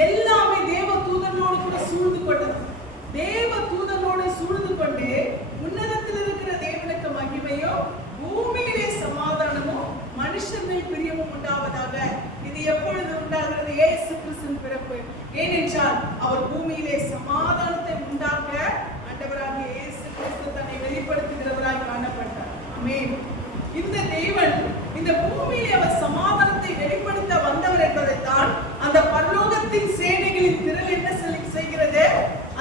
எல்லாமே தேவ தூதனோடு கூட சூழ்ந்து கொண்டது. தேவ தூதனோடு சூழ்ந்து கொண்டு உன்னதத்தில் இருக்கிற தேவனுக்கு மகிமையும் பூமியிலே சமாதானமும் மனுஷர்கள் பிரியமும் உண்டாவதாக. இது எப்பொழுது உண்டாகிறது? இயேசு கிறிஸ்துவின் பிறப்பு. ஏனென்றால் அவர் பூமியிலே சமாதானத்தை உண்டாக்க ஆண்டவராகிய இயேசு கிறிஸ்து தன்னை வெளிப்படுத்துகிறவராய் காணப்பட்டார். ஆமென். இந்த தேவன் இந்த பூமியிலே அவர் சமாதானத்தை வெளிப்படுத்த வந்தவர் என்பதைத்தான் அந்த பரலோகத்தின் சேனைகளின் திரள் என்ன செய்கிறது,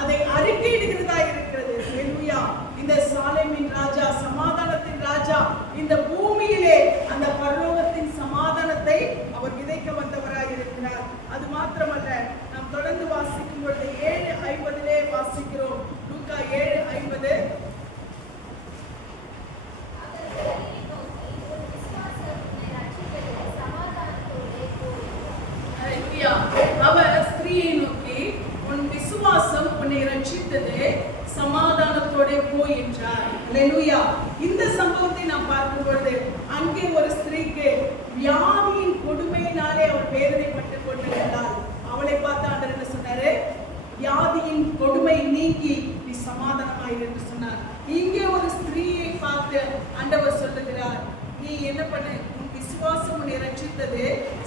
அதை அறிக்கையிடுகிறதா இருக்கிறது. ஹல்லேலூயா. இந்த சாலேமின் ராஜா, சமாதானத்தின் ராஜா, இந்த பூமியிலே அந்த பரலோகத்தின் சமாதானத்தை அவர் விதைக்க வந்தவராய் இருக்கிறார். அது மாத்திரமல்ல, நாம் தொடர்ந்து வாசிக்கும் பொழுது 7:50 வாசிக்கிறோம். அல்லேலூயா. அவர் ஸ்திரீயை நோக்கி, உன் விசுவாசம் உன்னை ரட்சித்தது, சமாதானத்தோட போய் என்றார். அல்லேலூயா. இந்த சம்பவத்தை நாம் பார்க்கும் பொழுது அங்கே ஒரு ஸ்திரீக்கு வியாதியின் கொடுமையினாலே அவள் வேதனைப்பட்டுக் கொண்டிருந்தாள். அவளை பார்த்து ஆண்டவர் என்ன சொன்னாரு? வியாதியின் கொடுமை நீங்கி நீ சமாதானமாயிரு என்று சொன்னார். இங்கே ஒரு ஸ்திரீயை பார்த்து ஆண்டவர் சொல்லுகிறார், நீ என்ன பண்ணு, உன் விசுவாசம் உன்னை ரட்சித்தது,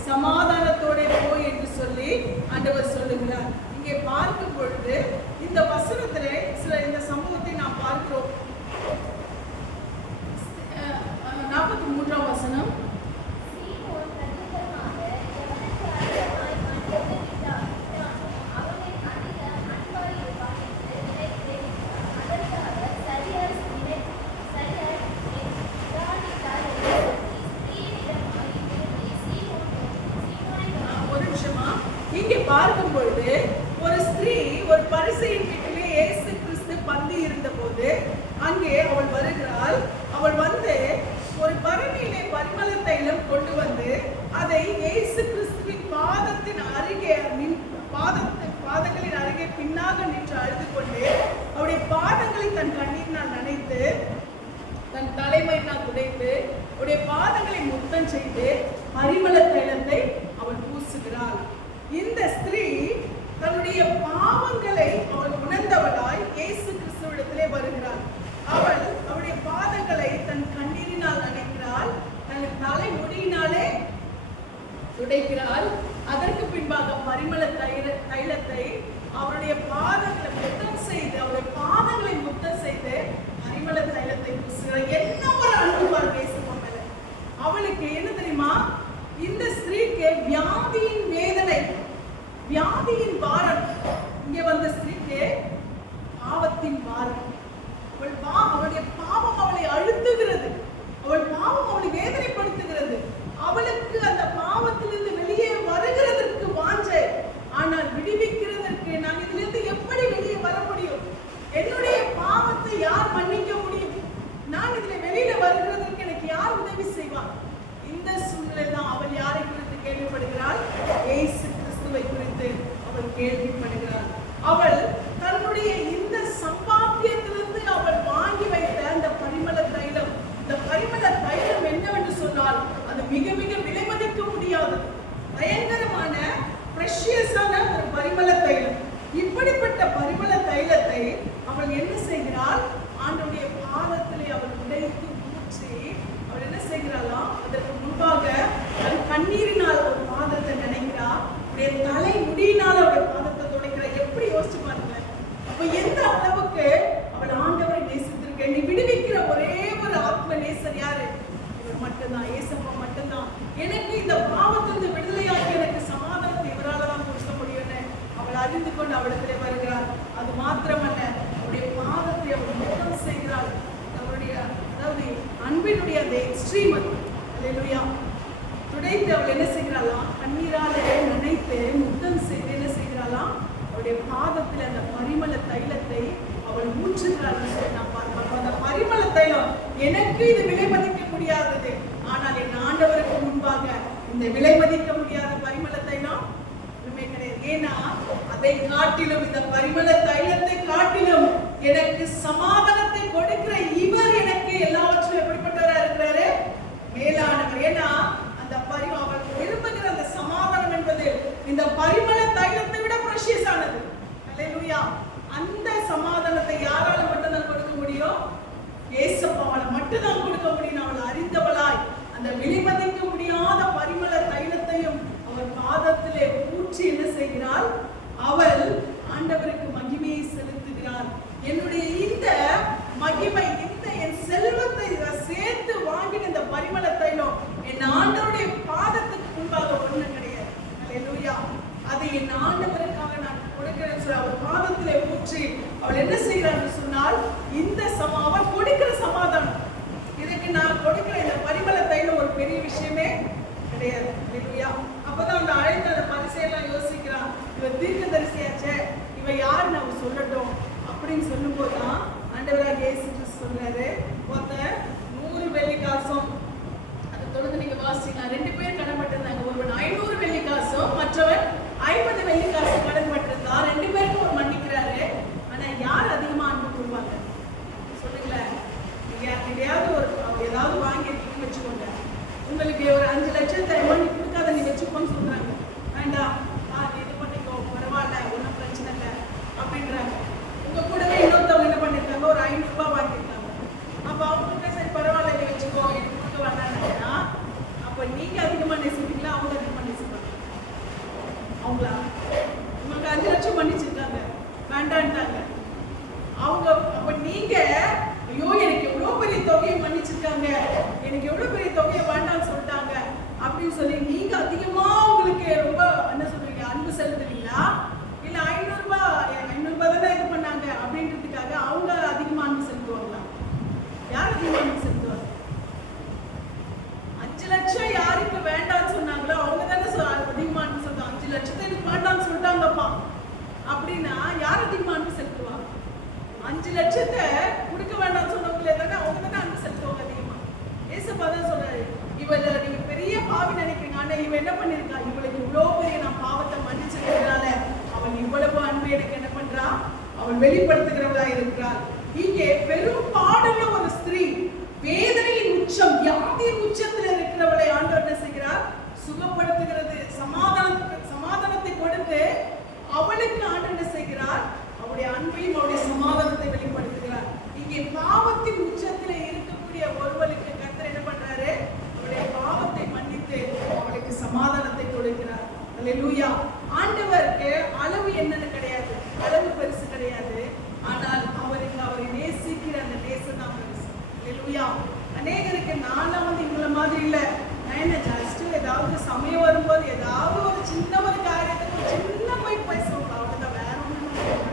சமாதானத்தோட போய் என்று சொல்லி ஆண்டவர் சொல்லுகிறார். இங்கே பார்க்கும் பொழுது இந்த வசனத்திலே இந்த சம்பவத்தை நாம் பார்க்கிறோம். 43ஆம் வசனம். இங்கே பார்க்கும் பொழுது ஒரு ஸ்திரீ ஒரு பரிசேயன் வீட்டிலே இயேசு கிறிஸ்து பந்தி இருந்த போது அங்கே அவள் வருகிறாள். அவள் வந்து ஒரு பரணியிலே பரிமள தைலம் கொண்டு வந்து அதை இயேசு கிறிஸ்துவின் பாதத்தின் அருகே பாதங்களின் அருகே பின்னாக நின்று அழுது கொண்டு அவருடைய பாதங்களை தன் கண்ணீரினால் நனைத்து தன் தலைமையினால் துடைத்து அவருடைய பாதங்களை முத்தம் செய்து பரிமள தைலத்தை அவள் பூசுகிறாள். இந்த ஸ்திரீ தன்னுடைய பாவங்களை அவள் உணர்ந்தவளாய் இயேசு கிறிஸ்துவிடத்திலே வருகிறாள். அவள் அவருடைய பாதங்களை தன் கண்ணீரினால் நனைக்கிறாள், தன் தலைமுடியினாலே துடைக்கிறாள். அதற்கு பின்பாக பரிமள தைலத்தை அவருடைய பாதங்களை முத்தம் செய்து அவருடைய பாதங்களை முத்தம் செய்து பரிமள தைலத்தை பூசுகிறாள். என்ன ஒரு அன்பு பாருங்க இயேசுவின் மேல. அவளுக்கு என்ன தெரியுமா? இந்த ஸ்திரீக்கு வியாதியின் வேதனை, வியாதியின் பாரம். இங்கே வந்த ஸ்திரீக்கு பாவத்தின் பாரம். அவளுடைய பாவம் அவளை அழுத்துகிறது, அவள் பாவம் அவளை வேதனைப்படுத்துகிறது. அவளுக்கு அந்த பாவத்திலிருந்து வெளியே வருகிறதற்கு வாஞ்சை, ஆனால் விடுவிக்கிறதற்கு நான் இதிலிருந்து எப்படி வெளியே வர முடியும்? என்னுடைய பாவத்தை யார் மன்னிக்க முடியும்? நான் இதுல வெளியில வருகிறதற்கு எனக்கு யார் உதவி செய்வார்? இந்த சூழ்நிலை தான் அவள் யாரை குறித்து கேள்விப்படுகிறாள்? இயேசு கிறிஸ்துவை குறித்து அவள் கேள்விப்படுகிறாள். அவள் தன்னுடைய இந்த சம்பாத்தியத்திலிருந்து அவள் வாங்கி வைத்த அந்த பரிமள தைலம், இந்த பரிமள தைலம் என்னவென்று சொன்னால் அது மிக மிக விலை மதிக்க முடியாது, பயங்கரமான பிரஷியஸான ஒரு பரிமள தைலம். இப்படிப்பட்ட பரிமள தைலத்தை அவள் என்ன செய்கிறாள்? ஆண்டவருடைய பாதத்திலே அவள் உடைத்து ஊற்றி அவள் என்ன செய்கிறாளா? அதற்கு முன்பாக அவள் கண்ணீரினால் ஒரு பாதத்தை நினைக்கிறாள், அவருடைய தலை முடியினால் அவருடைய பாதத்தை துடைக்கிறாள். எப்படி யோசிச்சு பாருங்க. அப்ப எந்த அளவுக்கு அவள் ஆண்டவரை நேசித்திருக்க. நீ விடுவிக்கிற ஒரே ஒரு ஆத்ம நேசர் யாரு? இவர் மட்டும்தான், ஏசப்பா மட்டும்தான். எனக்கு இந்த பாவத்திலிருந்து விடுதலையாக்கி எனக்கு சமாதானத்தை இவரால் தான் கொடுக்க முடியும்னு அவள் அறிந்து கொண்டு அவளிடத்திலே வருகிறாள். அது மாத்திரமல்ல, அவருடைய பாதத்தை அவள் முத்தம் செய்கிறாள். அவருடைய அதாவது அன்பினுடைய அந்த எக்ஸ்ட்ரீம் அது. அல்லேலூயா. துடைத்து அவள் என்ன செய்கிறாளாம்? கண்ணீராலே நினைத்து முத்தம் செய்து என்ன செய்கிறாளாம்? அவருடைய பாதத்தில் அந்த பரிமள தைலத்தை அவள் ஊற்றுகிறாள். அந்த பரிமள தைலம் எனக்கு இது விலை மதிக்க முடியாதது, ஆனால் என் ஆண்டவருக்கு முன்பாக இந்த விலை மதிக்க முடியாத பரிமள தைலம் ஒண்ணுமே கிடையாது. ஏன்னா அதை காட்டிலும், இந்த பரிமள தைலத்தை காட்டிலும் எனக்கு சமாதானத்தை கொடுக்கிற இவர் எனக்கு எல்லாவற்றிலும் எப்படிப்பட்டவரா இருக்கிறாரு? மேலானவர். ஏன்னா அந்த அவள் விரும்புகிற அந்த சமாதானம் என்பது இந்த பரிமள தைலத்தை விட பிரஷியஸ் ஆனது. அல்லேலூயா. அந்த சமாதானத்தை யாரால மட்டும்தான் கொடுக்க முடியும்? இயேசுவால மட்டும்தான் கொடுக்க முடியும். அவள் அறிந்தவளாய் அந்த விலைமதிக்க முடியாத பரிமள தைலத்தையும் அவள் பாதத்திலே ஊற்றி என்ன செய்கிறாள்? அவள் ஆண்டவருக்கு மகிமையை செலுத்துகிறாள். என்னுடைய இந்த மகிமை, இந்த என் செல்வத்தை சேர்த்து வாங்கின இந்த பரிமள தைலம் என் ஆண்டவருடைய பாதத்துக்கு முன்பாக ஒண்ணு கிடையாது. அல்லேலூயா. அதை என் ஆண்டவருக்காக நான் கொடுக்கிறேன்னு சொல்லி அவள் பாதத்திலே ஊற்றி அவள் என்ன செய்கிறான்னு சொன்னால், இந்த அவள் கொடுக்கிற சமாதானம், இதுக்கு நான் கொடுக்கிற இந்த பரிமள தைலம் ஒரு பெரிய விஷயமே கிடையாது. அல்லேலூயா. அப்பதான் அந்த அழைத்த அந்த பரிசையெல்லாம் யோசிக்கிறான், இவ தீர்க்கதரிசியாச்சே, இவ யாருன்னு அவன் சொல்லட்டும் அப்படின்னு சொல்லும் போதுதான் ஆண்டவராக இயேசு கிறிஸ்து சொல்றாரு, ஒருத்தன் 100 வெள்ளி காசும், அதை தொடர்ந்து நீங்க வாசிக்கலாம், 2 பேர் கடன்பட்டிருந்தாங்க. ஒருவன் 500 வெள்ளி காசும், மற்றவன் அவங்களா உங்களுக்கு 5 லட்சம் மன்னிச்சிருக்காங்க, வேண்டான்ட்டாங்க. அவங்க அப்ப நீங்க ஐயோ எனக்கு எவ்வளவு பெரிய தொகையை மன்னிச்சிருக்காங்க, எனக்கு எவ்வளவு பெரிய தொகையை வேண்டாம்னு சொல்லிட்டாங்க அப்படின்னு சொல்லி நீங்க அதிகமா உங்களுக்கு ரொம்ப என்ன சொல்றீங்க, அன்பு செலுத்துறீங்களா? இல்ல 500 ரூபாய் தானே இது பண்ணாங்க அப்படின்றதுக்காக அவங்க அதிகமா அன்பு செலுத்துவாங்களா? யார் அதிகமா அன்பு செலுத்துவாங்க? 5 லட்சம் யாருக்கு வேண்டாம்னு சொன்னாங்களோ அவங்க தானே அதிகமா அன்பு செலுத்துவாங்க. 5 லட்சத்தை எனக்கு வேண்டாம்னு சொல்லிட்டாங்கப்பா அப்படின்னா யார் அதிகமா அன்பு செலுத்துவாங்க? 5 லட்சத்தை கொடுக்க வேண்டாம்னு சொன்னவங்களே தானே அவங்க தானே அன்பு செலுத்துவாங்க அதிகமா. ஏசப்பா தான் சொல்றாரு, இவள நீங்க பெரிய பாவி நினைக்கிறீங்க, ஆனா இவ என்ன பண்ணிருக்கா, இவளுக்கு இவ்வளவு பெரிய நான் பாவத்தை மன்னிச்சிருக்கிறதுனால அவள் இவ்வளவு அன்பு எனக்கு என்ன பண்றா, அவள் வெளிப்படுத்துகிறவளா இருக்கிறாள். இங்கே பெரும் பாடுள்ள ஒரு ஸ்திரீ, வேதனையின் உச்சம், வியாதியின் உச்சத்தில் இருக்கிறவளை ஆண்டவர் என்ன செய்கிறார், சுகப்படுத்துகிறது. சமாதானத்தை கொடுத்து அவளுக்கு ஆண்டவர் என்ன செய்கிறார், அவருடைய அன்பையும் அவருடைய சமாதானத்தை வெளிப்படுத்துகிறார். இங்கே பாவத்தின் உச்சத்தில் இருக்கக்கூடிய ஒருவளுக்கு கர்த்தர் என்ன பண்றாரு, அவருடைய பாவத்தை மன்னித்து அவளுக்கு சமாதானத்தை கொடுக்கிறார். அல்லேலூயா. ஆண்டவருக்கு அளவு என்னன்னு கிடையாது, அளவு பெருசு கிடையாது. ஆனால் அவருக்கு அவரை நேசிக்கிற அந்த நேசம் தான் பெருசு. அல்லேலூயா. அநேகருக்கு நானும் இவங்கள மாதிரி இல்லை, நான் என்ன ஜஸ்ட் ஏதாவது சமயம் வரும்போது ஏதாவது ஒரு சின்ன ஒரு காரியத்துக்கு சின்ன போய் பேசுவோம், அவ்வளவுதான், வேற ஒன்றும்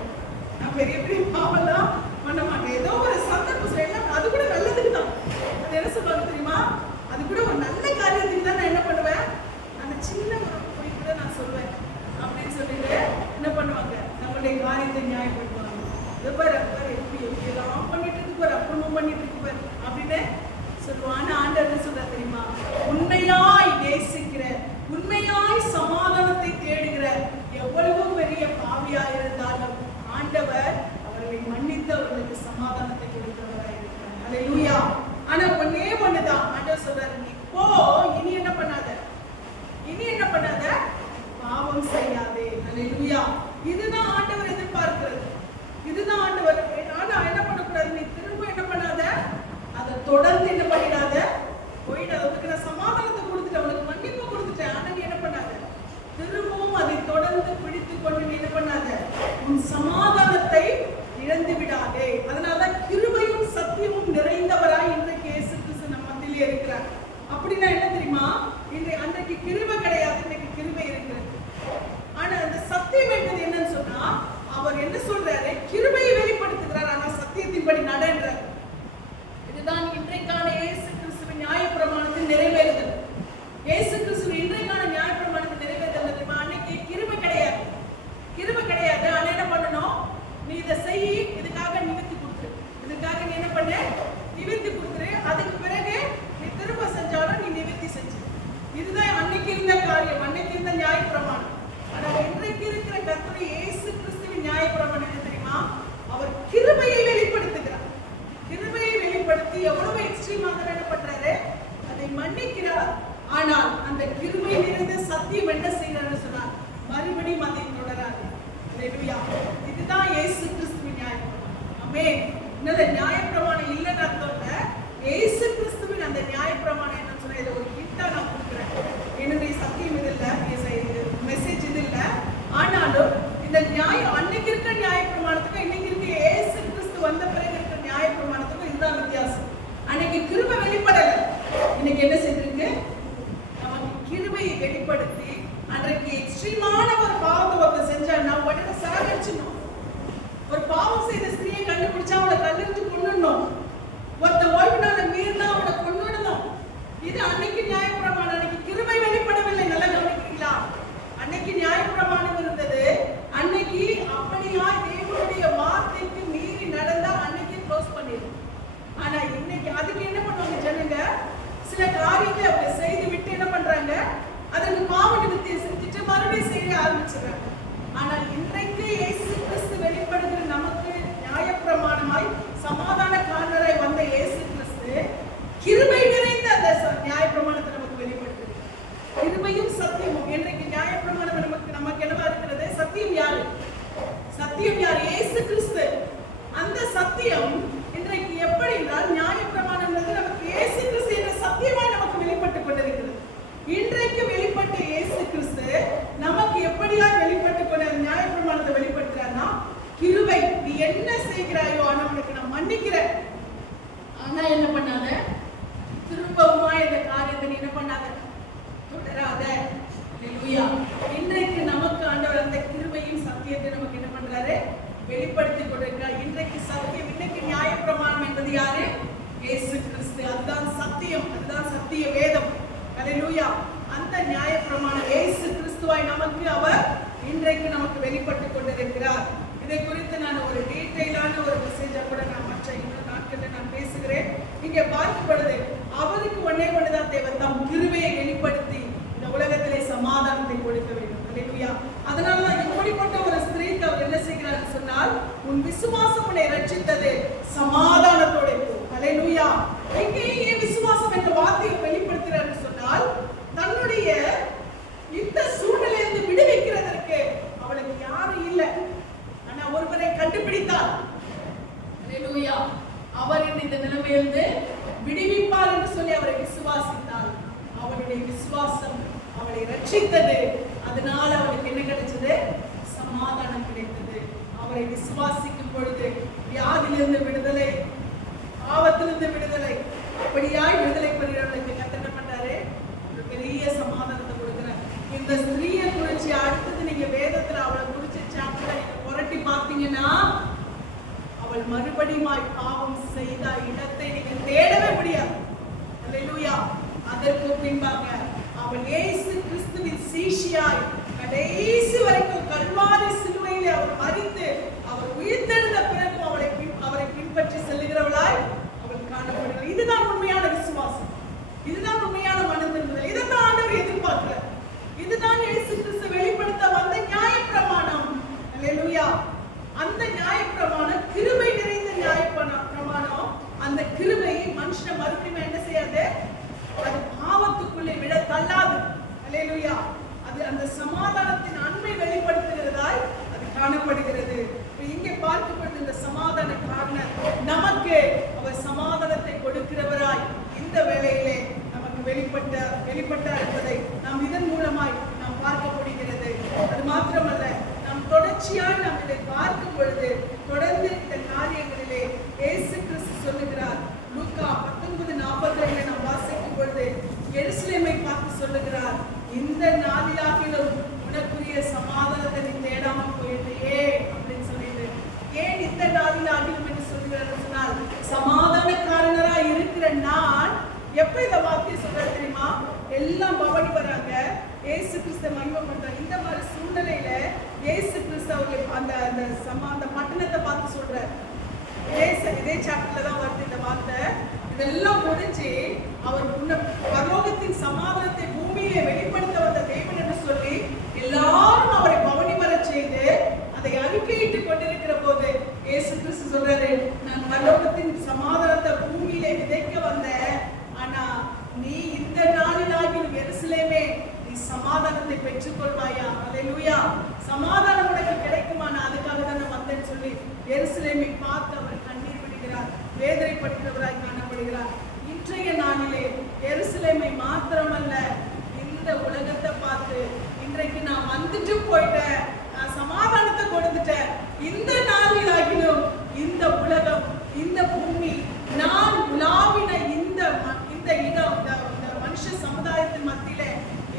நான் பெரிய பெரிய பாவெல்லாம் பண்ண மாட்டேன். ஏதோ ஒரு சந்தர்ப்பம் எல்லாம் அது கூட நல்லதுக்கு தான். அது என்ன சொல்லுவாங்க தெரியுமா, அது கூட ஒரு நல்ல காரியத்துக்கு தான் நான் என்ன பண்ணுவேன், அந்த சின்ன ஒரு பொய் கூட நான் சொல்லுவேன் அப்படின்னு சொல்லிட்டு என்ன பண்ணுவாங்க, நம்மளுடைய காரியத்தை நியாயப்படுத்துவாங்க. இது பாரு எப்படி எல்லாம் பண்ணிட்டு இருக்கு பாரு, அப்புறமும் பண்ணிட்டு இருக்கு பாரு அப்படின்னு சொல்லுவான். ஆண்டவர் சொல்ற தெரியுமா, உண்மையாய் நேசிக்கிற, உண்மையாய் சமாதானத்தை தேடுகிற எவ்வளவு பெரிய பாவியா இருந்தாலும் ஆண்டவர் அவர்களை மன்னித்து அவர்களுக்கு சமாதானத்தை கொடுக்கிறவராய் இருக்கிறார். அல்லேலூயா. ஆனா ஒன்னே ஒண்ணுதான் ஆண்டவர் சொல்றாரு, நீ போ, இனி என்ன பண்ணாத, இனி என்ன பண்ணாத, பாவம் செய்யாதே. அல்லேலூயா. இதுதான் ஆண்டவர் எதிர்பார்க்கிறது, இதுதான் ஆண்டவர். ஆனா என்ன பண்ணக்கூடாது, நீ திரும்ப என்ன பண்ணாத, அதை தொடர்ந்து என்ன பண்ணிடாத, போயிடாத. அதுக்கு நான் சமாதானத்தை கொடுத்துட்டேன், அவனுக்கு மன்னிப்பு கொடுத்துட்டேன், ஆனா நீ என்ன பண்ணாத, திரும்பவும் அதை தொடர்ந்து பிடித்து கொண்டு நீ என்ன பண்ணாத, உன் சமாதானத்தை இழந்து விடாதே. அதனாலதான் கிருபையும் சத்தியமும் நிறைந்தவராய் இன்றைக்கு இயேசு கிறிஸ்து நம்ம மத்தியிலே இருக்கிறார். அப்படின்னா என்ன தெரியுமா, அன்றைக்கு கிருபை கிடையாது, இன்னைக்கு கிருபை இருக்கிறது. ஆனா அந்த சத்தியம் என்பது என்னன்னு சொன்னா, அவர் என்ன சொல்றாரு, கிருபையை வெளிப்படுத்துகிறார், ஆனா சத்தியத்தின்படி நடன்றார். இதுதான் இன்றைக்கான இயேசு கிறிஸ்துவின் நியாயப்பிரமாணத்தின் நிறைவேறுதல். இயேசு கிறிஸ்து இன்றைக்கான நியாயப்பிரமாணத்தின் நிறைவேறுதல் தெரியுமா, அன்னைக்கு கிருபை கிடையாது, கிருபை கிடையாது. ஆனா என்ன பண்ணணும், நீ இதை செய், இதுக்காக நிவர்த்தி கொடுத்துரு, இதுக்காக நீ என்ன பண்ண, நிவர்த்தி கொடுத்துரு, அதுக்கு பிறகு நீ திரும்ப செஞ்சாலும் நீ நிவர்த்தி செஞ்சு. இதுதான் அன்னைக்கு இருந்த காரியம், அன்னைக்கு இருந்த நியாயப்பிரமாணம். ஆனா இன்றைக்கு இருக்கிற கர்த்தருடைய இயேசு கிறிஸ்துவின் நியாயப்பிரமாணம் என்ன தெரியுமா, அவர் கிருபையை வெளிப்படுத்துகிறார். கிருபையை வெளிப்படுத்தி எவ்வளவு எக்ஸ்ட்ரீமாக என்ன பண்றாரு, அதை மன்னிக்கிறார். ஆனால் அந்த கிருபை நிறைந்த சத்தியம் என்ன செய்யறாருன்னு சொன்னார், மறுபடியும் அதை தொடராது. அல்லேலூயா. இதுதான் இயேசு கிறிஸ்துவின் நியாயப்பிரமாணம். ஆமென். இந்த நியாயப்பிரமாணம் இல்லைன்னு அர்த்தம் இல்ல, இயேசு கிறிஸ்துவின் அந்த நியாயப்பிரமாணம் என்ன சொன்னா, இதை ஒரு கிஃப்டா நான் கொடுக்குறேன். என்னுடைய சத்தியம் இது இல்ல, மெசேஜ் இது இல்ல. ஆனாலும் இந்த நியாயம் அன்னைக்கு இருக்கிற நியாயப்பிரமாணத்துக்கும் இன்னைக்கு இருக்க இயேசு கிறிஸ்து வந்த பிறகு இருக்கிற நியாயப்பிரமாணத்துக்கும் இதுதான் வித்தியாசம். அன்னைக்கு கிருபை வெளிப்படல, இன்னைக்கு என்ன செய்திருக்கு, நமக்கு கிருபையை வெளிப்படுத்தி அன்றைக்கு எக்ஸ்ட்ரீமான ஒரு பாவத்தை ஒருத்தர் செஞ்சான்னா உடனே சாகடிச்சிடணும். ஒரு பாவம் செய்த ஸ்திரியை கண்டுபிடிச்சா அவளை கல்லெறிஞ்சு கொன்னுடணும். ஒருத்த ஓய்வு நாளை மீறினா அவளை கொன்னுடணும். இது அன்னைக்கு நியாயப்பிரமாணம். அன்னைக்கு கிருபை வெளிப்படவில்லை. நல்லா கவனிக்கிறீங்களா? அன்னைக்கு நியாயப்பிரமாணம் இருந்தது. அன்னைக்கு அப்படியா தேவனுடைய வார்த்தைக்கு மீறி நடந்தா அன்னைக்கு க்ளோஸ் பண்ணிடும். ஆனா இன்னைக்கு அதுக்கு என்ன பண்ணுவாங்க ஜனங்க, சில காரியங்களை அவங்க செய்து விட்டு என்ன பண்றாங்க, அதற்கு பாவ நிவர்த்தி செஞ்சுட்டு மறுபடியும் செய்ய ஆரம்பிச்சுறாங்க. ஆனால் இன்றைக்கு இயேசு கிறிஸ்து வெளிப்படுகிற நமக்கு நியாயப்பிரமாணமாய் சமாதான காரணராய் வந்த இயேசு கிறிஸ்து கிருபை நிறைந்த அந்த நியாயப்பிரமாணத்தை நமக்கு வெளிப்படுத்துது. கிருபையும் சத்தியமும். இன்றைக்கு நியாயப்பிரமாணம் நமக்கு என்னவா இருக்கிறது, சத்தியம் யாரு, சத்தியம் யார், இயேசு கிறிஸ்து. அந்த சத்தியம் இன்றைக்கு எப்படி என்றால், நியாயப்பிரமாணம் நமக்கு இயேசு கிறிஸ்து என்ற சத்தியமாய் நமக்கு வெளிப்பட்டுக் கொண்டிருக்கிறது. இன்றைக்கு வெளிப்பட்ட இயேசு கிறிஸ்து நமக்கு எப்படியா யாரு? இயேசு கிறிஸ்து. அதுதான் சத்தியம், அதுதான் சத்திய வேதம். ஹல்லேலூயா. அந்த நியாயப்பிரமாணம் இயேசு கிறிஸ்துவாய் நமக்கு அவர் இன்றைக்கு நமக்கு வெளிப்பட்டு கொண்டிருக்கிறார். இதை குறித்து நான் ஒரு டீடைலான ஒரு மெசேஜா கூட நான் மற்ற இன்னொரு நாட்களில் நான் பேசுகிறேன். இங்கே பார்க்கப்படுது, அவருக்கு ஒன்னே ஒன்றுதான் தேவை, தம் கிருபையை வெளிப்படுத்தி இந்த உலகத்திலே சமாதானத்தை கொடுக்க வேண்டும். ஹல்லேலூயா. அதனால இப்படிப்பட்ட ஒரு ஸ்திரீக்கு அவர் என்ன செய்கிறார் சொன்னால், உன் விசுவாசம் உன்னை ரட்சித்தது, சமாதானத்தோட போ. ஹல்லேலூயா. எங்கே விசுவாசம் என்ற வார்த்தையை வெளிப்படுத்துகிறார் சொன்னால், தன்னுடைய இந்த சூழ்நிலையிலிருந்து விடுவிக்கிறதற்கு அவளுக்கு யாரும் இல்லை. ஆனா ஒருவரை கண்டுபிடித்தார். ஹல்லேலூயா. அவர் இந்த நிலைமையிலிருந்து விடுவிப்பார் என்று சொல்லி அவரை விசுவாசித்தார். அவளுடைய விசுவாசம் அவளை ரட்சித்தது. அதனால அவளுக்கு என்ன கிடைச்சது? சமாதானம் கிடைத்தது. அவரை விசுவாசிக்கும் பொழுது வியாதியிலிருந்து விடுதலை, பாவத்திலிருந்து விடுதலை, அப்படியாய் விடுதலை பெறுகிறவர்களுக்கு கர்த்தர் என்ன பண்றாரு? ஒரு பெரிய சமாதானத்தை கொடுக்கிறார். இந்த ஸ்திரீயை குறிச்சு அடுத்தது நீங்க வேதத்துல அவளை குறிச்சு சாப்டர்ல நீங்க புரட்டி பார்த்தீங்கன்னா, அவள் மறுபடியும் பாவம் செய்த இடத்தை நீங்க தேடவே முடியாது. ஹல்லேலூயா. அதற்கு பின்பாக அவள் இயேசு கிறிஸ்துவின் சீஷியாய் கடைசி வரைக்கும் கல்வாரி சிலுவையிலே அவர் மரித்து அவர் உயிர்த்தெழுந்த பிறகு அவரை பின்பற்றி செல்லுகிறவளாய் அவள் காணப்படுகிறாள். இதுதான் உண்மையான விசுவாசம், இதுதான் உண்மையான மனம் திரும்புதல். இதைத்தான் ஆண்டவர் எதிர்பார்க்கிறார். இதுதான் இயேசு கிறிஸ்து வெளிப்படுத்த வந்த நியாயப்பிரமாணம். ஹல்லேலூயா. அந்த நியாயப்பிரமாணம் கிருபை நிறைந்த நியாயப்பிரமாணம். அந்த கிருபையை மனுஷன் மறுபடியும் என்ன செய்யாது? அது பாவத்துக்குள்ளே விட தள்ளாது. ஹல்லேலூயா. அது அந்த சமாதானத்தின் அன்பை வெளிப்படுத்துகிறதாய் அது காணப்படுகிறது. இங்கே பார்க்கப்படுது இந்த சமாதான காரணர் நமக்கு அவர் சமாதானத்தை கொடுக்கிறவராய் இந்த வேளையிலே நமக்கு வெளிப்பட்டார் என்பதை நாம் இதன் மூலமாய் நாம் பார்க்க முடிகிறது. அது மாத்திரமல்ல, நாம் தொடர்ச்சியாய் நாம் இதை பார்க்கும் பொழுது தொடர்ந்து இந்த காரியங்களிலே இயேசு கிறிஸ்து சொல்லுகிறார். லூக்கா 19:42 நாம் வாசிக்கும் பொழுது எருசலேமை பார்த்து சொல்லுகிறார், இந்த நாளிலாகிலும் உனக்குரிய சமாதானத்தை நீ தேடாமல் போயிட்டே அப்படின்னு சொல்லிட்டு, ஏன் இந்த நாளிலாகிலும் என்று சொல்லுகிறார் சொன்னால், சமாதானக்காரனராய் இருக்கிற நான் எப்ப இந்த வார்த்தையை சொல்றாரு தெரியுமா? எல்லாம் பவனி வராங்க, இயேசு கிறிஸ்து மகிமைப்படுறார். இந்த மாதிரி சூழ்நிலையில இயேசு கிறிஸ்து அவர்கள் அந்த பட்டணத்தை பார்த்து சொல்றாரு. இதே சாப்டர்ல தான் வருது இந்த வார்த்தை. இதெல்லாம் முடிஞ்சு அவர் பரலோகத்தின் சமாதானத்தை பூமியிலே வெளிப்படுத்த வந்த தேவன் என்று சொல்லி எல்லாரும் அவரை பவனி வர செய்து அதை அறிக்கையிட்டுக் கொண்டிருக்கிற போது இயேசு கிறிஸ்து சொல்றாரு, நான் பரலோகத்தின் சமாதானத்தை பூமியிலே விதைக்க வந்தேன். ஆனா நீ இந்த நாளிலாகிலும் எருசலேமே நீ சமாதானத்தை பெற்றுக்கொள்வாயா? ஹல்லேலூயா. சமாதானம் உனக்கு கிடைக்குமா? நான் அதுக்காக தான் நான் வந்தேன்னு சொல்லி எருசலேமை பார்த்து அவர் கண்ணீர் விடுகிறார், வேதனைப்படுகிறவராய் காணப்படுகிறார். இன்றைய நாளிலே எருசலேமை மாத்திரமல்ல, இந்த உலகத்தை பார்த்து இன்றைக்கு நான் வந்துட்டு போயிட்டேன், நான் சமாதானத்தை கொடுத்துட்டேன். இந்த நாளிலாகிலும் இந்த உலகம், இந்த பூமி, நான் உலாவின இந்த இடம், இந்த மனுஷ சமுதாயத்தின் மத்தியில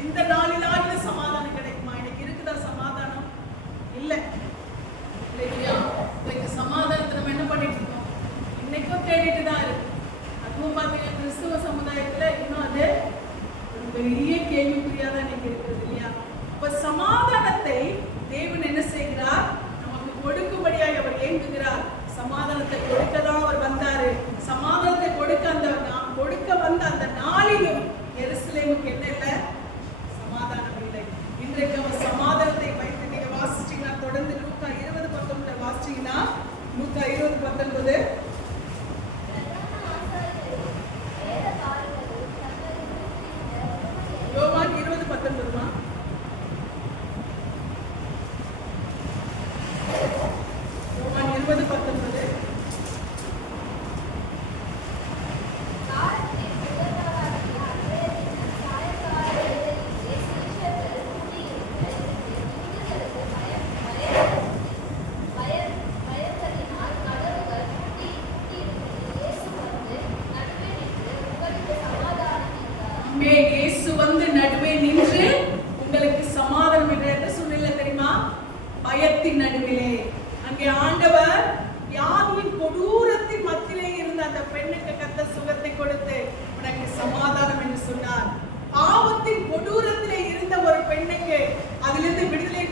இந்த நாளிலாகிலும் சமாதானம் கிடைக்குமா? இன்னைக்கு இருக்குதா சமாதானம்? இல்லை. இல்லையா? இன்னைக்கு சமாதானத்தை நம்ம என்ன பண்ணிட்டு இருக்கோம்? இன்னைக்கும் தேடிட்டு தான் இருக்கு. அதுவும் பார்த்தீங்கன்னா கிறிஸ்துவ சமுதாயத்துல இன்னும் அது ஒரு பெரிய கேள்விக்குறியாதான் இன்னைக்கு இருக்குது இல்லையா? இப்ப சமாதானத்தை தேவன் என்ன செய்கிறார்? நமக்கு கொடுக்கும்படியாக அவர் ஏங்குகிறார். சமாதானத்தை கொடுக்க தான் அவர் வந்தாரு. சமாதானத்தை கொடுக்க வந்த அந்த நாளிலும் எருசலேமுக்கு என்ன இல்லை? சமாதானம் இல்லை. இன்றைக்கு அவர் சமாதானத்தை வைத்து நீங்க வாசிச்சீங்கன்னா, தொடர்ந்து லூக்கா 20:19 வாசிச்சீங்கன்னா, லூக்கா 20:19 யோவான் 20:19 யோவான் 20:19 இயேசு வந்து நடுவே நின்று உங்களுக்கு சமாதானம் என்ற சூழ்நிலை தெரியுமா? பயத்தின் நடுவிலே அங்கே ஆண்டவர் வியாதியின் கொடூரத்தின் மத்தியிலே இருந்த அந்த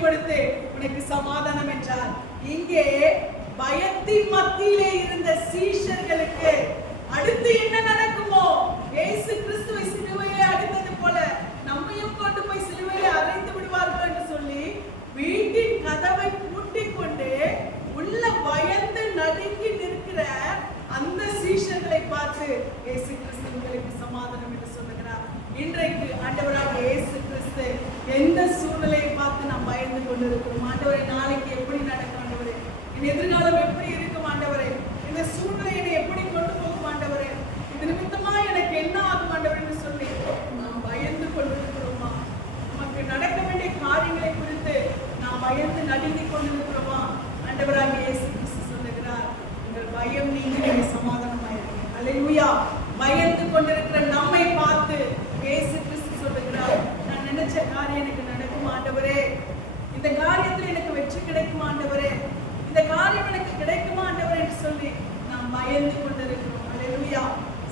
கொடுத்து உனக்கு சமாதானம் என்றார். இங்கே பயத்தின் மத்தியிலே இருந்த சீஷர்களுக்கு அடுத்து என்ன நடக்குமோ, இயேசு கிறிஸ்துவை சிலுவையிலே அடித்தது போல நம்மையும் கொண்டு போய் சிலுவையிலே அறைந்து விடுவார்கள் என்று சொல்லி வீட்டின் கதவை பூட்டிக் கொண்டு உள்ள பயந்து நடுங்கி நிற்கிற அந்த சீஷர்களை பார்த்து இயேசு கிறிஸ்து உங்களுக்கு சமாதானம் என்று சொல்லுகிறார். இன்றைக்கு ஆண்டவராக இயேசு கிறிஸ்து எந்த சூழ்நிலையை பார்த்து நாம் பயந்து கொண்டிருக்கிறோம்? ஆண்டவரே, நாளைக்கு எப்படி நடக்கும் ஆண்டவரே? என் எதிர்காலம் எப்படி இருக்கும் ஆண்டவரே? இந்த சூழ்நிலையை எப்படி கொண்டு போகும் ஆண்டவரே? இது நிமித்தமா எனக்கு என்ன ஆகும் ஆண்டவரே என்று சொல்லி நாம் பயந்து கொண்டிருக்கிறோமா? நமக்கு நடக்க வேண்டிய காரியங்களை குறித்து நாம் பயந்து நடுங்கி கொண்டிருக்கிறோமா? ஆண்டவராக இயேசு கிறிஸ்து சொல்லுகிறார், உங்கள் பயம் நீங்கி நீங்கள் சமாதானமாயிருக்கீங்க. அல்லேலூயா. பயந்து கொண்டிருக்கிற நம்மை பார்த்து இயேசு கிறிஸ்து சொல்லுகிறார், நான் நினைச்ச காரியம் எனக்கு நடக்கும் ஆண்டவரே, இந்த காரியத்தில் எனக்கு வெற்றி கிடைக்கும் ஆண்டவரே, இந்த காரியம் எனக்கு கிடைக்குமா ஆண்டவரே என்று சொல்லி நாம் பயந்து கொண்டிருக்கிறோம். அல்லேலூயா.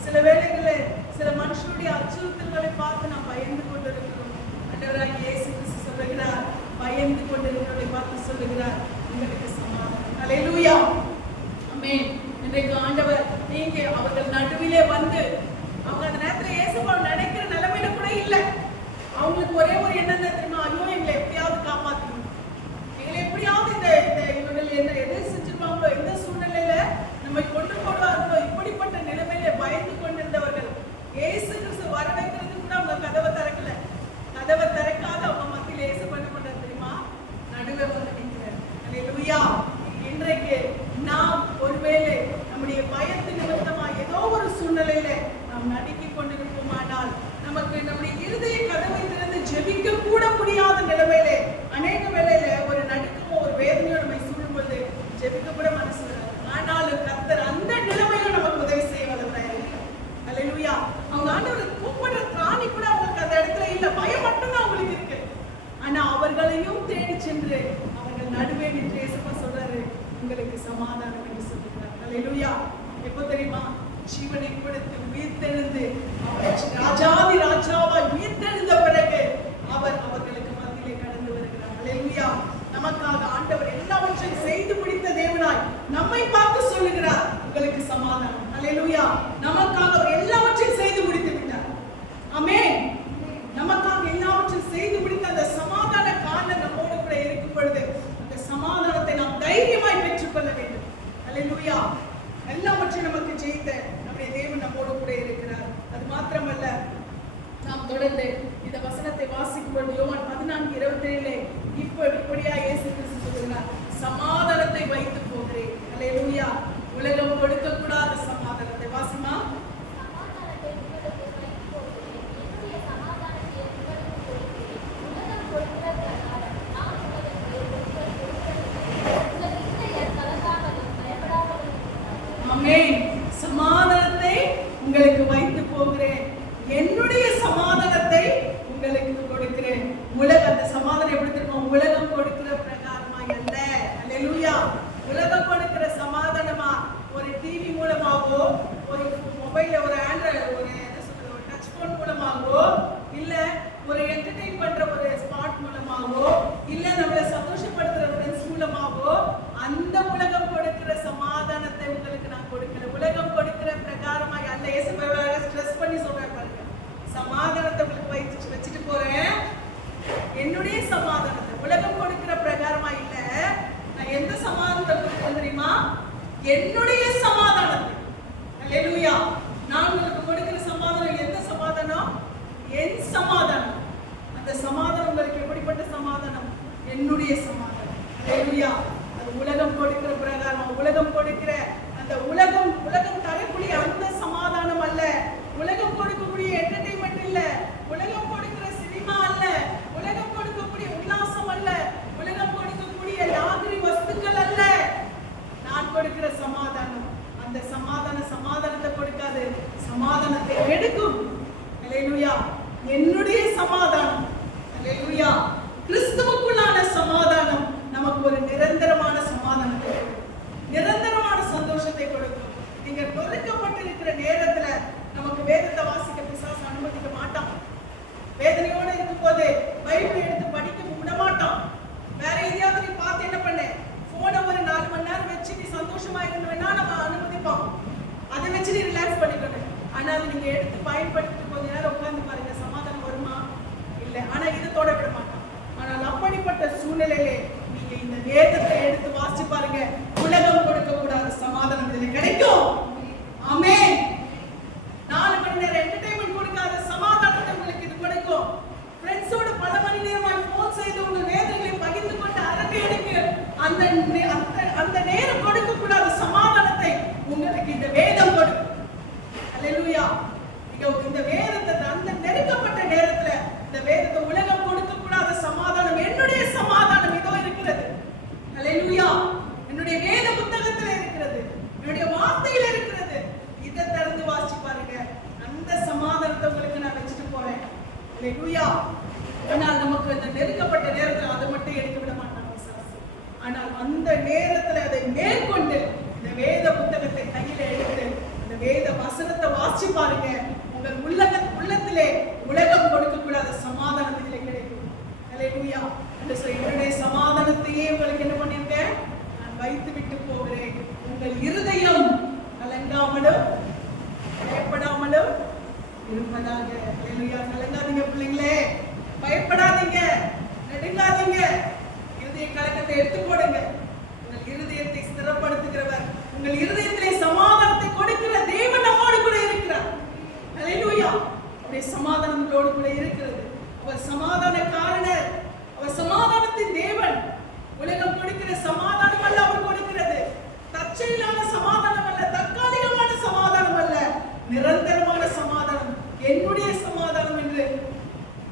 சில வேளைகளில் சில மனுஷனுடைய அச்சுறுத்தல்களை பார்த்து நாம் பயந்து கொண்டிருக்கிறோம். ஆண்டவராக இயேசு கிறிஸ்து சொல்லுகிறார், பயந்து கொண்டிருக்கிறவர்களை பார்த்து சொல்லுகிறார், உங்களுக்கு சமாதானம். அல்லேலூயா. ஆமென். இன்றைக்கு ஆண்டவர் நீங்க அவர்கள் நடுவிலே வந்து அவங்க அந்த நேரத்துல இயேசுவை நினைக்கிற நிலைமையில கூட இல்லை. அவங்களுக்கு ஒரே ஒரு எண்ணம் தெரியுமா? ஐயோ, எங்களை எப்படியாவது காப்பாற்றணும், எங்களை எப்படியாவது இந்த இவர்கள் என்ன எது செஞ்சிருப்பாங்களோ, எந்த சூழ்நிலையில நம்மை கொண்டு போடுவார்களோ, இப்படிப்பட்ட நிலைமையில பயந்து கொண்டிருந்தவர்கள் இயேசு கிறிஸ்து வர வைக்கிறது கூட அவங்க கதவை திறக்கல. கதவை திறக்காத அவங்க மத்தியில் இயேசு பண்ண பண்றது தெரியுமா? நடுவே வந்து நிற்கிறார். அல்லேலூயா. இன்றைக்கு நாம் ஒருவேளை நம்முடைய பயத்து நிமித்தமா ஏதோ ஒரு சூழ்நிலையில நாம் நடுங்கிக் கொண்டிருப்போமானால், நமக்கு நம்முடைய இருதய கதவை திறந்து ஜெபிக்க கூட முடியாத நிலைமையிலே அநேக வேளையில ஒரு நடுக்கமோ ஒரு வேதனையோ நம்மை சூழும் பொழுது ஜெபிக்க கூட மனசு வராது. ஆனாலும் கர்த்தர் அந்த நிலைமையில நமக்கு உதவி செய்ய வல்லவராய் இருக்கிறார். அல்லேலூயா. அவங்க ஆண்டவரை கூப்பிடுற திராணி கூட அவங்களுக்கு அந்த இடத்துல இல்ல, பயம் மட்டும்தான் அவங்களுக்கு இருக்கு. ஆனா அவர்களையும் தேடி சென்று அவர்கள் நடுவே நின்று இயேசுப்பா சொல்றாரு, உங்களுக்கு சமாதானம் என்று சொல்லுகிறார். அல்லேலூயா. எப்போ தெரியுமா? ஜீவனை கொடுத்து உயிர்த்தெழுந்து ராஜாதி ராஜாவாய் உயிர்த்தெழுந்த பிறகு அவர் அவர்களுக்கு மத்தியிலே கடந்து வருகிறார். அல்லேலூயா. நமக்காக ஆண்டவர் எல்லாவற்றையும் செய்து முடித்த தேவனாய் நம்மை பார்த்து சொல்லுகிறார், உங்களுக்கு சமாதானம். அல்லேலூயா. நமக்காக அவர் எல்லாவற்றையும் செய்து முடித்து விட்டார். ஆமென். நமக்காக எல்லாவற்றையும் செய்து முடித்த அந்த சமாதான காரணம் நம்மோடு கூட இருக்கும் பொழுது அந்த சமாதானத்தை நாம் தைரியமாய் பெற்றுக்கொள்ள வேண்டும். அல்லேலூயா. எல்லாவற்றையும் நமக்கு ஜெயித்த நம்முடைய தேவன் நம்மோடு கூட இருக்கிறார். அது மாத்திரமல்ல, நாம் தொடர்ந்து இந்த வசனத்தை வாசிக்கும் பொழுது யோவான் 14:27 இப்படியா இயேசு கிறிஸ்து சொல்கிறார், சமாதானத்தை வைத்து போகிறேன். அல்லேலூயா. உலகம் கொடுக்கக்கூடாத சமாதானத்தை வாசிமா. சமாதானத்தை உங்களுக்கு வைத்து போகிறேன், என்னுடைய சமாதானத்தை உங்களுக்கு கொடுக்கிறேன். அந்த சமாதானம் எப்படி தெரியுமா? உலகம் கொடுக்கிற பிரகாரமா அல்ல. அல்லேலூயா. உலகம் கொடுக்கிற சமாதானமா ஒரு டிவி மூலமாகவோ, ஒரு மொபைல்ல ஒரு ஆண்ட்ராய்டு ஒரு டச் போன் மூலமாகவோ, இல்ல ஒரு என்டர்டெயின் பண்ற ஒரு ஸ்மார்ட் மூலமாகவோ, இல்ல நம்மளை சந்தோஷப்படுத்துற ஃப்ரெண்ட்ஸ் மூலமாகவோ அந்த உலகம் கொடுக்கிற சமாதானத்தை உங்களுக்கு நான் கொடுக்கல. உலகம் கொடுக்கிற பிரகாரமாய் அல்ல. இயேசு ஸ்ட்ரெஸ் பண்ணி சொல்றாரு பாருங்க, சமாதானத்தை உங்களுக்கு வச்சுட்டு போறேன், என்னுடைய சமாதானத்தை. உலகம் கொடுக்கிற பிரகாரமா இல்ல. நான் எந்த சமாதானத்தை கொடுக்கிறேன் தெரியுமா? என்னுடைய சமாதானத்தை. அல்லேலூயா. நான் உங்களுக்கு கொடுக்கிற சமாதானம் எந்த சமாதானம்? என் சமாதானம். அந்த சமாதானம் உங்களுக்கு எப்படிப்பட்ட சமாதானம்? என்னுடைய சமாதானம். அல்லேலூயா. அது உலகம் கொடுக்கிற பிரகாரம், உலகம் கொடுக்கிற அந்த உலகம் தரக்கூடிய அந்த சமாதானம் அல்ல. உலகம் கொடுக்கக்கூடிய என்டர்டெயின்மெண்ட் இல்ல, உலகம் கொடுக்கிற சினிமா அல்ல, உலகம் கொடுக்கக்கூடிய உல்லாசம் அல்ல, உலகம் கொடுக்கக்கூடிய நாகரிக வஸ்துக்கள் அல்ல. நான் கொடுக்கிற சமாதானம் அந்த சமாதானத்தை கொடுக்காது, சமாதானத்தை எடுக்கும். அல்லேலூயா. என்னுடைய சமாதானம். அல்லேலூயா. கிறிஸ்துவுக்குள்ளான சமாதானம் நமக்கு ஒரு நிரந்தரமான சமாதானத்தை, நிரந்தரமான சந்தோஷமா இருக்கணும்னா நம்ம அனுமதிப்போம். அதை வச்சு நீ ரிலாக்ஸ் பண்ணிக்கணும். ஆனா அதை நீங்க எடுத்து பயன்படுத்திட்டு கொஞ்ச நேரம் உட்கார்ந்து பாருங்க, சமாதானம் வருமா? இல்லை. ஆனா இதை தொட விட மாட்டோம். ஆனால் அப்படிப்பட்ட சூழ்நிலையிலே நீங்க இந்த வேதத்தை எடுத்து வாசிச்சு பாருங்க, உலகம் கொடுக்க கூடாத சமாதானம் இதில் கிடைக்கும். ஆமென். 4 மணி நேரம் என்டர்டெயின்மெண்ட் கொடுக்காத சமாதானத்தை உங்களுக்கு இது கிடைக்கும். ஃப்ரெண்ட்ஸோட பல மணி நேரமாய் ஃபோன் செய்து உங்கள் வேதங்களை பகிர்ந்து கொண்டு அரட்டை அடிக்க அந்த நேரம் கொடுக்க கூடாத சமாதானத்தை உங்களுக்கு இந்த வேதம் கொடுக்கும். அல்லேலூயா. இந்த வேதத்தை அந்த நெருக்கப்பட்ட நேரத்துல இந்த வேதத்தை உலகம் கொடுக்க கூடாத சமாதானம், என்னுடைய சமாதானம் இதோ இருக்கிறது. அல்லேலூயா. என்னுடைய வேத புத்தகத்துல இருக்கிறது, என்னுடைய வார்த்தையில இருக்கிறது. இதை திறந்து வாசிச்சு பாருங்க, அந்த சமாதானத்தை உங்களுக்கு நான் வச்சுட்டு போறேன். அல்லேலூயா. ஆனால் நமக்கு அந்த நெருக்கப்பட்ட நேரத்தில் அதை மட்டும் எடுக்க விட மாட்டாங்க. ஆனால் அந்த நேரத்துல அதை மேற்கொண்டு இந்த வேத புத்தகத்தை கையில எடுத்து அந்த வேத வசனத்தை வாசிச்சு பாருங்க, உங்கள் உள்ளத்திலே உலகம் கொடுக்க கூடாத சமாதானம் இதிலே கிடைக்கும். அல்லேலூயா. என்னுடைய சமாதானத்தையே உங்களுக்கு என்ன பண்ணிருக்கேன், நான் வைத்து விட்டு போகிறேன். உங்கள் இருதயம் கலங்காமலும் பயப்படாமலும் இருப்பதாக. அல்லேலூயா. கலங்காதீங்க பிள்ளைங்களே, பயப்படாதீங்க, நடுங்காதீங்க. இருதய கலக்கத்தை எடுத்து போடுங்க. உங்கள் இருதயத்தை ஸ்திரப்படுத்துகிறவர், உங்கள் இருதயத்திலே சமாதானத்தை கொடுக்கிற தேவன் நம்மோடு கூட இருக்கிறார். அல்லேலூயா. அவருடைய சமாதானம் நம்மோடு கூட இருக்கிறது. அவர் சமாதான காரணர், அவர் சமாதானத்தின் தேவன். உலகம் கொடுக்கிற சமாதானம் அல்ல அவர் கொடுக்கிறது. தற்செயலான சமாதானம் அல்ல, தற்காலிகமான சமாதானம் அல்ல, நிரந்தரமான சமாதானம், என்னுடைய சமாதானம் என்று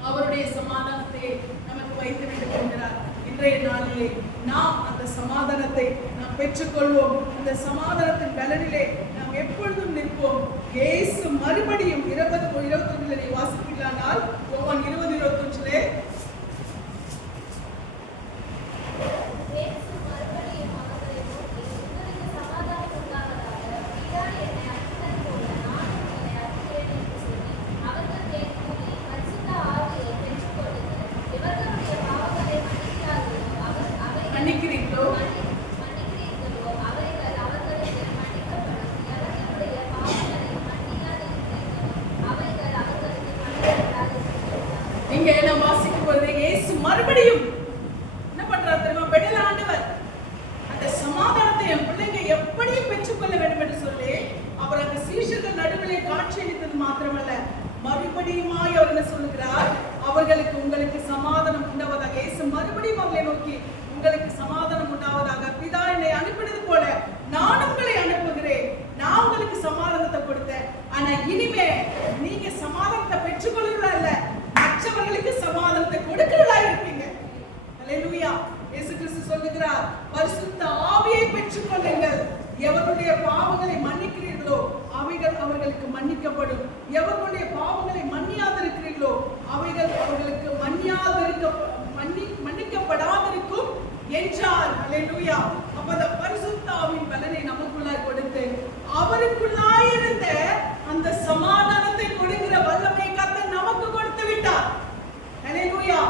அவருடைய சமாதானத்தை நமக்கு வைத்து விட்டு போகிறார். இன்றைய நாளிலே நாம் அந்த சமாதானத்தை நாம் பெற்றுக்கொள்வோம். அந்த சமாதானத்தின் பலனிலே நாம் எப்பொழுதும் நிற்போம். இயேசு மறுபடியும் 20:21 வாசிக்கலானால், யோவான் 20:21 மறுபடியும் என்ன பண்றார் தெரியுமா? பெடல் ஆண்டவர் அந்த சமாதானத்தை என் பிள்ளைங்க எப்படியும் பெற்றுக்கொள்ள வேண்டும் என்று சொல்லி அவர் அந்த சீஷர்கள் நடுவிலே காட்சியளித்தது மாத்திரமல்ல, மறுபடியுமாய் அவர் என்ன சொல்லுகிறார், அவர்களுக்கு உங்களுக்கு சமாதானம் உண்டாவதாக. இயேசு மறுபடியும் அவர்களை நோக்கி உங்களுக்கு சமாதானம் உண்டாவதாக, பிதா என்னை அனுப்பினது போல நான் உங்களை அனுப்புகிறேன். நான் உங்களுக்கு சமாதானத்தை கொடுத்தேன், ஆனா இனிமே நீங்க சமாதானத்தை பெற்றுக்கொள்ளுங்களா இல்ல, மற்றவர்களுக்கு சமாதானத்தை கொடுக்கிறதா இருப்பீங்க. அல்லேலூயா. இயேசு கிறிஸ்து சொல்லுகிறார், பரிசுத்த ஆவியை பெற்றுக்கொள்ளுங்கள். எவருடைய பாவங்களை மன்னிக்கிறீர்களோ அவைகள் அவர்களுக்கு மன்னிக்கப்படும், எவருடைய பாவங்களை மன்னியாதிருக்கிறீர்களோ அவைகள் அவர்களுக்கு மன்னிக்கப்படாதிருக்கும் என்றார். அல்லேலூயா. அப்ப அந்த பரிசுத்த ஆவியின் பலனை நமக்குள்ளாய் கொடுத்து அவருக்குள்ளாய் இருந்த அந்த சமாதானத்தை கொடுக்கிற வல்லமை கர்த்தர் நமக்கு கொடுத்து விட்டார். அல்லேலூயா.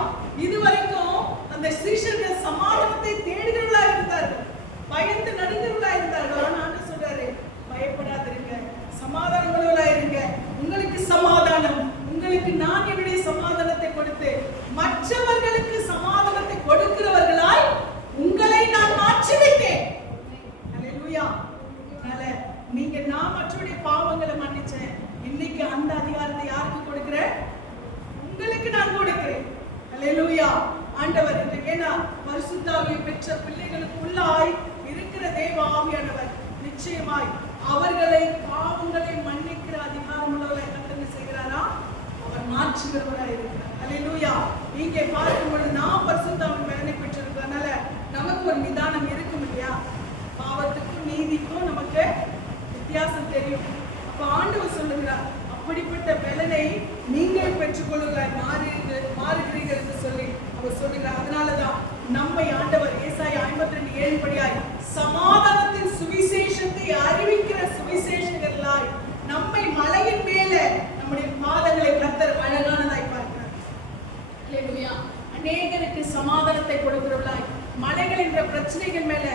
இதுவரைக்கும் அந்த சீஷர்கள் சமாதானத்தை தேடுகிறவர்களா இருந்தார்கள், பயந்து நடுங்கிறவர்களா இருந்தார்கள். ஆனா ஆண்டவர் சொல்றாரு, பயப்படாதிருங்க, சமாதானங்களா இருங்க. உங்களுக்கு சமாதானம், உங்களுக்கு நான் என்னுடைய சமாதானத்தை கொடுத்து மற்றவர்களுக்கு சமாதானத்தை கொடுக்கிறவர்களாய் உங்களை நான் மாற்றிவிட்டேன். அல்லேலூயா. நீங்க நான் மற்றவருடைய பாவங்களை மன்னிச்சேன், இன்னைக்கு அந்த அதிகாரத்தை யாருக்கு கொடுக்கிறேன்? உங்களுக்கு நான் கொடுக்கிறேன். அல்லேலூயா. ஆண்டவர் இன்றைக்கு பரிசுத்த ஆவியை பெற்ற பிள்ளைகளுக்குள்ளாய் இருக்கிற தேவ ஆவியானவர் நிச்சயமாய் அவர்களை பாவங்களை மன்னிக்கிற அதிகாரம் உள்ளவர்களை கட்டளை செய்கிறாரா? அவர் மாற்றுகிறவராய் இருக்கிறார். அல்லேலூயா. இங்கே பார்க்கும் பொழுது நாம் பரிசுத்த ஆவியின் பலனை பெற்றிருக்கிறதுனால நமக்கு ஒரு நிதானம் இருக்கும் இல்லையா? பாவத்துக்கும் நீதிக்கும் நமக்கு வித்தியாசம் தெரியும். அப்ப ஆண்டவர் சொல்லுகிறார், அப்படிப்பட்ட பலனை நீங்கள் பெற்றுக்கொள்ளுகிறார், மாறுகிறீர்கள் என்று சொல்லி அவர் சொல்லுகிறார். அதனாலதான் நம்மை ஆண்டவர் ஏசாயா 52:7 படியாய் சமாதானத்தின் சுவிசேஷத்தை அறிவிக்கிற சுவிசேஷகர்களாய் நம்மை மலையின் மேல நம்முடைய பாதங்களை கர்த்தர் அழகானதாய் பார்க்கிறார். அல்லேலூயா. அநேகருக்கு சமாதானத்தை கொடுக்கிறவர்களாய், மலைகளை என்ற பிரச்சனைகள் மேல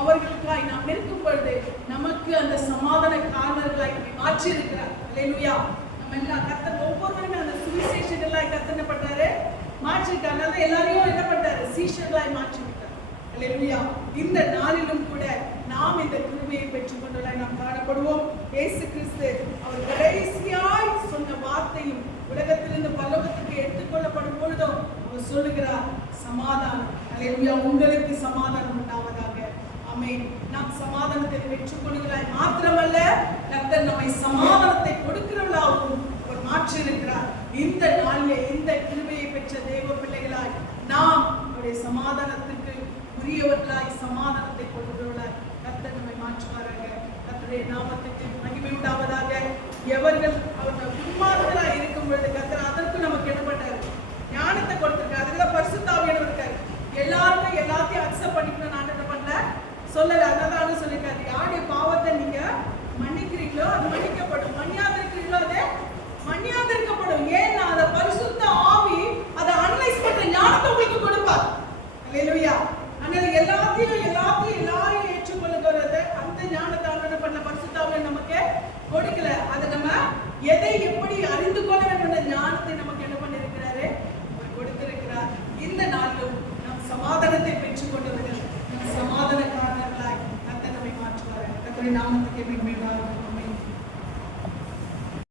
அவர்களுக்காய் நாம் இருக்கும் பொழுது நமக்கு அந்த சமாதானக்காரர்களாய் மாற்றி இருக்கிறார். அல்லேலூயா. நம்ம எல்லாம் கர்த்தர் ஒவ்வொருவருமே அந்த சுவிசேஷங்களாய் கர்த்தர் என்ன பண்றாரு, மாற்றிருக்காரு. அதான் எல்லாரையும் என்ன பண்றாரு, சீஷர்களாய் மாற்றி விட்டார். அல்லேலூயா. இந்த நாளிலும் கூட நாம் இந்த கிருபையை பெற்றுக் கொண்டதாய் நாம் காணப்படுவோம். இயேசு கிறிஸ்து அவர் கடைசியாய் சொன்ன வார்த்தையும் உலகத்திலிருந்து பரலோகத்துக்கு எடுத்துக்கொள்ளப்படும் பொழுதும் அவர் சொல்லுகிறார், சமாதானம். அல்லேலூயா. உங்களுக்கு சமாதானம் உண்டாவதாக. ஆமென். நாம் சமாதானத்தை பெற்றுக் கொள்கிறாய் மாத்திரமல்ல, கர்த்தர் நம்மை சமாதானத்தை கொடுக்கிறவர்களாகவும் அவர் மாற்றி இருக்கிறார். இந்த நாளிலே இந்த கிருபையை பெற்ற தேவ பிள்ளைகளாய் நாம் அவருடைய சமாதானத்துக்கு உரியவர்களாய் சமாதானத்தை கொடுக்கிறவர்களாய் கர்த்தர் நம்மை மாற்றுவாராக. கர்த்தருடைய நாமத்துக்கு மகிமை உண்டாவதாக. எவர்கள் அவர்கள் துன்மார்களாய் இருக்கும் பொழுது கர்த்தர் அதற்கு நமக்கு என்ன பண்றாரு, ஞானத்தை கொடுத்திருக்காரு. அதுக்கு பரிசுத்த ஆவியானவர் இருக்காரு. எல்லாருக்கும் எல்லாத்தையும் அக்செப்ட் பண்ணிக்கணும் நான் என்ன பண்ணல சொல்லல. அதான் சொல்லிருக்காரு, யாருடைய பாவத்தை நீங்க மன்னிக்கிறீங்களோ அது மன்னிக்கப்படும், மன்னியாதிருக்கிறீங்களோ அது மன்னியாதிருக்கப்படும். ஏன்னா அந்த பரிசுத்த ஆவி அதை அனலைஸ் பண்ற ஞானத்தை உங்களுக்கு கொடுப்பார். அல்லேலூயா. அதனால எல்லாரையும் ஏற்றுக்கொள்ளுகிறது அந்த ஞானத்தை என்ன பண்ண பரிசுத்த ஆவி நமக்கு கொடுக்கல. அதை நம்ம எதை எப்படி அறிந்து கொள்ள வேண்டும் என்ற ஞானத்தை நமக்கு என்ன பண்ணிருக்கிறாரு, கொடுத்திருக்கிறார். இந்த நாளிலும் நம் சமாதானத்தை பெற்றுக் கொண்டவர்கள் நம் சமாதானக்காரர்களாய் கர்த்தர் நம்மை மாற்றுவார். கர்த்தருடைய நாமத்துக்கு மகிமை உண்டாகட்டும்.